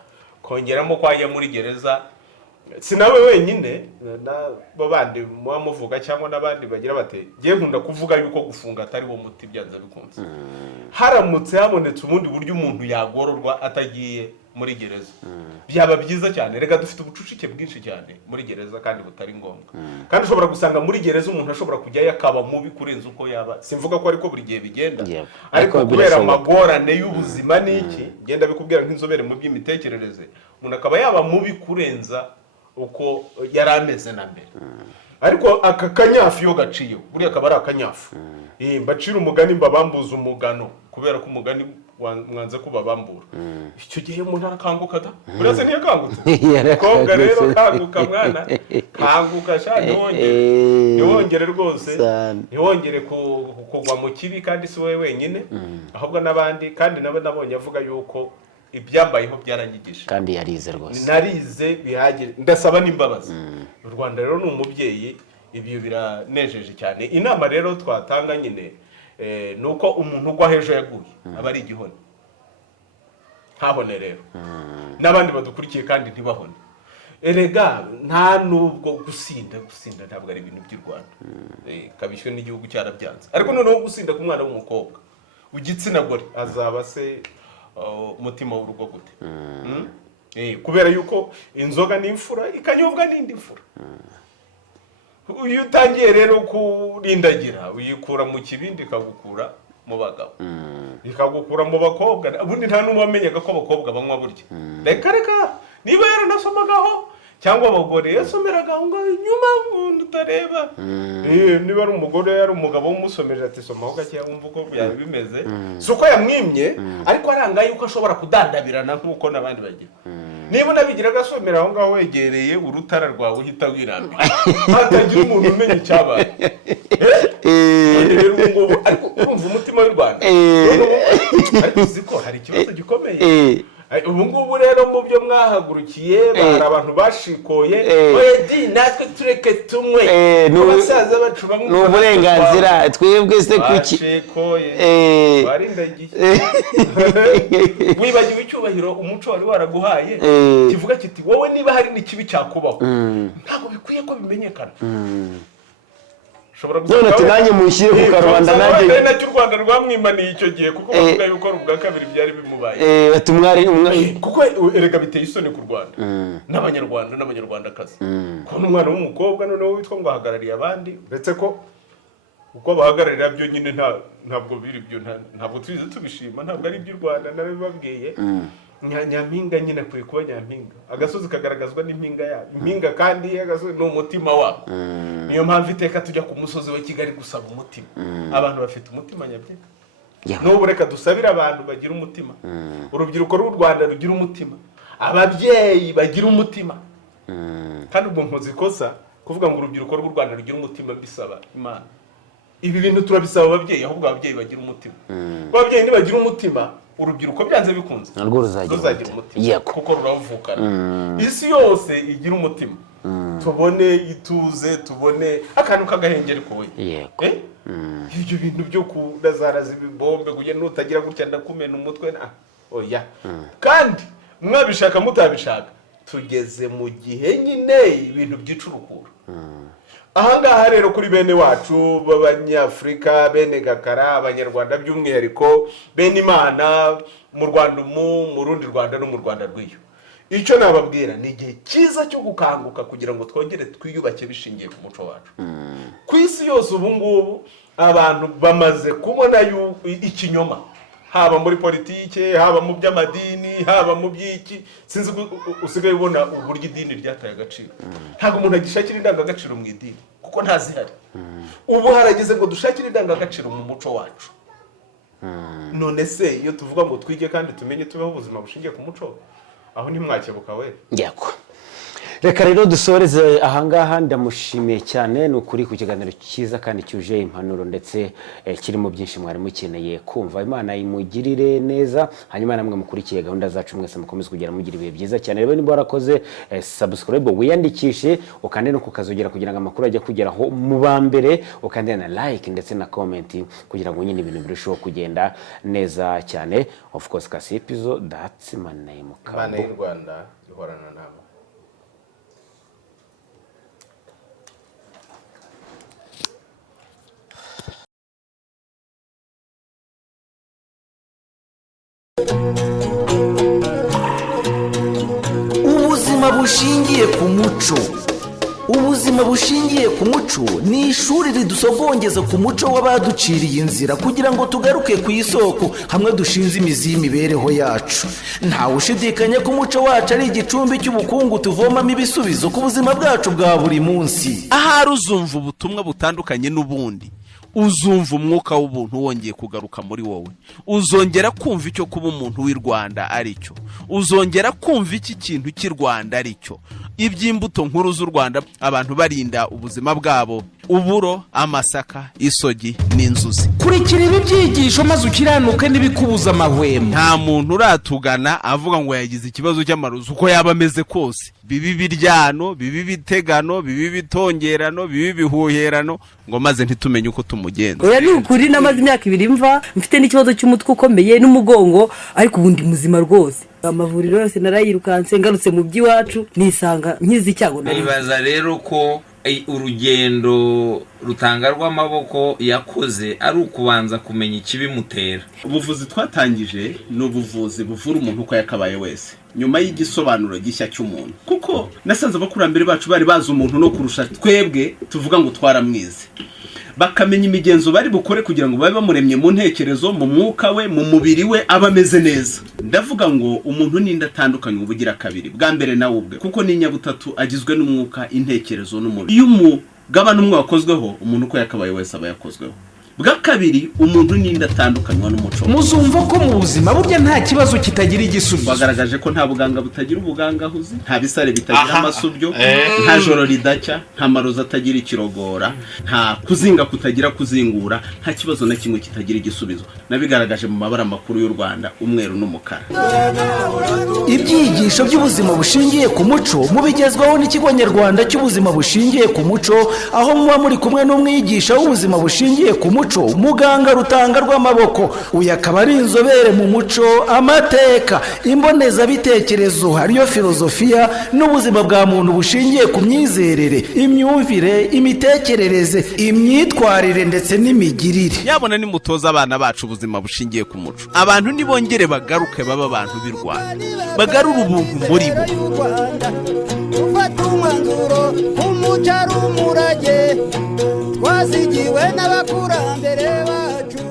kongeramo ko ajya muri gereza si nawe wenyine nabo bandi muba muvuga cyangwa n'abandi bagira bate ngiye nkunda kuvuga yuko gufunga atari wo muti byanze bikunze haramutse habonetse ubundi buryo umuntu yagororwa atagiye muri gereza byaba byiza cyane rega dufite ubucucike bwinshi cyane muri gereza kandi butari ngombwa kandi ushobora gusanga muri gereza umuntu ashobora kujyayo akaba mubi kurenza uko yaba simvuga ko ariko buri gihe bigenda ariko kubera amagorane y'ubuzima n'iki genda bikubwira nk'inzobere mu by'imitekerereze umuntu akaba yaba mubi kurenza uko yari ameze na mbere ariko aka kanyafu iyo gaciyeho buriya akaba ari akanyafu mbacira umugani mbabambuza umugano kubera ko umugani mwanze kubabambura icyo gihe umuntu arakanguka da buriya se ntiyakangutse umukobwa rero kanguka mwana kanguka sha ntiwongere rwose ntiwongere kugwa mu kibi kandi si wowe wenyine ahubwo n'abandi kandi nabo nabonye avuga yuko ibyambayeho byaranyigisha kandi yarize rwose narize bihagire ndasaba n'imbabazi u Rwanda rero ni umubyeyi ibyo biranejeje cyane inama rero twatanga nyine nuko umuntu ugwa hejo yaguye aba ari igihone ntabone rero n'abandi badukurikiye kandi ntibahone erega nta nubwo gusinda ntabwo ari ibintu by'u Rwanda kabishywe n'igihugu cyarabyanze ariko noneho gusinda ku mwana w'umukobwa ugitsina gore azaba se umutima w'urugo gute kubera yuko inzoga n'imfura ikanyobwa n'indi mfura iyo utangiye rero kurindagira uyikura mu kibindi ikagukura mu bagabo ikagukura mu bakobwa ubundi nta n'umwe wamenyaga ko abakobwa banywa burya reka niba yaranasomagaho cyangwa abagore yasomeraga aho ngaho inyuma umuntu utareba niba ari umugore yari umugabo w'umusomeje ati somaho gakeya wumva uko byaba bimeze si uko yamwimye ariko aranga yuko ashobora kudandabirana nk'uko n'abandi bagira niba unabigira agasomera aho ngaho wegereye urutara rwawe uhita wirambira hatagira umuntu umenya icyabaye ariko urumva umutima w'u Rwanda ariko uzi ko hari ikibazo gikomeye ubu ngubu rero mu byo mwahagurukiye bari abantu bashikoye edi natwe tureke tumwe abasaza bacu bamwe n'uburenganzira twebwe se kuki barindagiye wibagiwe icyubahiro umuco wari waraguhaye kivuga kiti wowe niba hari n'ikibi cyakubaho ntabwo bikwiye ko bimenyekana none tunanye mushyire ku karubanda nanjye nacyo u Rwanda rwamwimaniye icyo gihe kuko bavuga yuko ari ubwa kabiri byari bimubaye batumwari kuko erega biteye isoni ku Rwanda n'abanyarwanda n'abanyarwandakazi kubona umwana w'umukobwa noneho witwa ngo ahagarariye abandi uretse ko uko bahagararira byo nyine ntabwo biri byo ntabwo tubizi tubishima ntabwo ari iby'u Rwanda narabibabwiye nyampinga nyine akwiye kuba nyampinga agasozi kagaragazwa n'impinga yabo impinga kandi agasozi ni umutima wako niyo mpamvu iteka tujya ku musozi wa Kigali gusaba umutima abantu bafite umutima nyabyenda n'ubu reka dusabire abantu bagira umutima urubyiruko rw'u Rwanda rugira umutima ababyeyi bagira umutima kandi ubwo nkoze ikosa kuvuga ngo urubyiruko rw'u Rwanda rugira umutima bisaba Imana ibi bintu turabisaba ababyeyi ahubwo ababyeyi bagira umutima ababyeyi nibagira umutima urubyiruko byanze bikunze narwo ruzagira umutima kuko ruravukana isi yose igira umutima tubone ituze tubone akantu k'agahengeri kowe ibyo bintu byo kurazaraza ibibombe kugenda nutagira gutya ndakumena umutwe oya kandi mwabishaka mutabishaka tugeze mu gihe nyine ibintu by'icurukura ahangaha rero kuri bene wacu b'abanyafurika Bene Gakara abanyarwanda by'umwihariko Benimana mu Rwanda mu rundi Rwanda no mu Rwanda rw'iyo icyo nababwira ni igihe cyiza cyo gukanguka kugira ngo twongere twiyubake bishingiye ku muco wacu ku isi yose ubu ngubu abantu bamaze kubona ikinyoma haba muri politike haba mu by'amadini haba mu by'iki sinzi usigaye ubona uburyo idini ryataye agaciro ntabwo umuntu agishakira indangagaciro mu idini kuko ntazihari ubu harageze ngo dushakire indangagaciro mu muco wacu none se iyo tuvuga ngo twige kandi tumenye tubeho ubuzima bushingiye ku muco aho ntimwakebuka we reka rero dusoreze ahangaha ndamushimiye cyane ni ukuri ku kiganiro cyiza kandi cyuje impanuro ndetse kirimo byinshi mwari mukeneye kumva Imana imugirire neza hanyuma namwe mukurikiye gahunda zacu mwese mukomeze kugira mugira ibihe byiza cyane rero niba warakoze subscribe wiyandikishe ukande no kukazogera kugira ngo amakuru ajye kugeraho mu bambere ukande na like ndetse na comment kugira ngo nyine ibintu birusheho kugenda neza cyane of course kasi episode that's my name Imana y'u Rwanda ihorana nawe ubuzima bushingiye ku muco ubuzima bushingiye ku muco ni ishuri ridusogongeza ku muco w'abaduciriye inzira kugira ngo tugaruke ku isoko hamwe dushinze imizi y'imibereho yacu ntawe ushidikanya ko umuco wacu ari igicumbi cy'ubukungu tuvomamo ibisubizo ku buzima bwacu bwa buri munsi ahari uzumva ubutumwa butandukanye n'ubundi uzumva umwuka w'ubuntu wongeye kugaruka muri wowe uzongera kumva icyo kuba umuntu w'i Rwanda ari cyo uzongera kumva iki kintu cy'i Rwanda ari cyo iby'imbuto nkuru z'u Rwanda abantu barinda ubuzima bwabo uburo amasaka isogi n'inzuzi kurikira ibi byigisho maze ukiranuke n'ibikubuza amahwemo nta muntu uratugana avuga ngo yagize ikibazo cy'amarozi uko yaba ameze kose bibi biryano bibi bitegano bibi bitongerano bibi bihuherano ngo maze ntitumenye uko tumugenza oya ni ukuri namaze imyaka 2 mva mfite n'ikibazo cy'umutwe ukomeye n'umugongo ariko ubundi muzima rwose amavuriro yose narayirukanse ngarutse mu by'iwacu nisanga nkizi icyago nibaza rero ko urugendo Rutangarwamaboko yakoze ari ukubanza kumenya ikibimutera ubuvuzi twatangije ni ubuvuzi buvura umuntu uko yakabaye wese nyuma y'igisobanuro gishya cy'umuntu kuko nasanze abakurambere bacu bari bazi umuntu no kurusha twebwe tuvuga ngo twaramwize bakamenya imigenzo bari bukore kugira ngo babe bamuremye mu ntekerezo mu mwuka we mu mubiri we aba ameze neza ndavuga ngo umuntu n'inda atandukanye ubugira kabiri bwa mbere nawe ubwe kuko ni nyabutatu agizwe n'umwuka intekerezo n'umubiri iyo umugabane umwe wakozweho umuntu uko yakabaye wese aba yakozweho bwa kabiri umuntu n'indi atandukanywa n'umuco. muzumva ko mu buzima burya nta kibazo kitagira igisubizo. bagaragaje ko nta buganga butagira ubugangahuzi, nta bisare bitagira amasubyo, nta joro ridacya, nta marozi atagira ikirogora, nta kuzinga kutagira kuzingura, nta kibazo na kimwe kitagira igisubizo. Nabigaragaje mu mabara makuru y'u Rwanda, umweru n'umukara. Ibyigisho by'ubuzima bushingiye ku muco mubigezwaho n'ikigo nyarwanda cy'ubuzima bushingiye ku muco, aho muba muri kumwe n'umwigisha w'ubuzima bushingiye ku muco, Muganga Rutangarwamaboko. Uyu akaba ari inzobere mu muco, amateka, imbonezabitekerezo, ariyo filozofiya n'ubuzima bwa muntu bushingiye ku myizerere, imyumvire, imitekerereze, imyitwarire ndetse n'imigirire. yabona nimutoza abana bacu ubuzima bushingiye ku muco, abantu nibongere bagaruke baba abantu b'i Rwanda, bagarura ubuntu muri bo. ufata umwanzuro umuco ari umurage twazigiwe n'abakurambere bacu.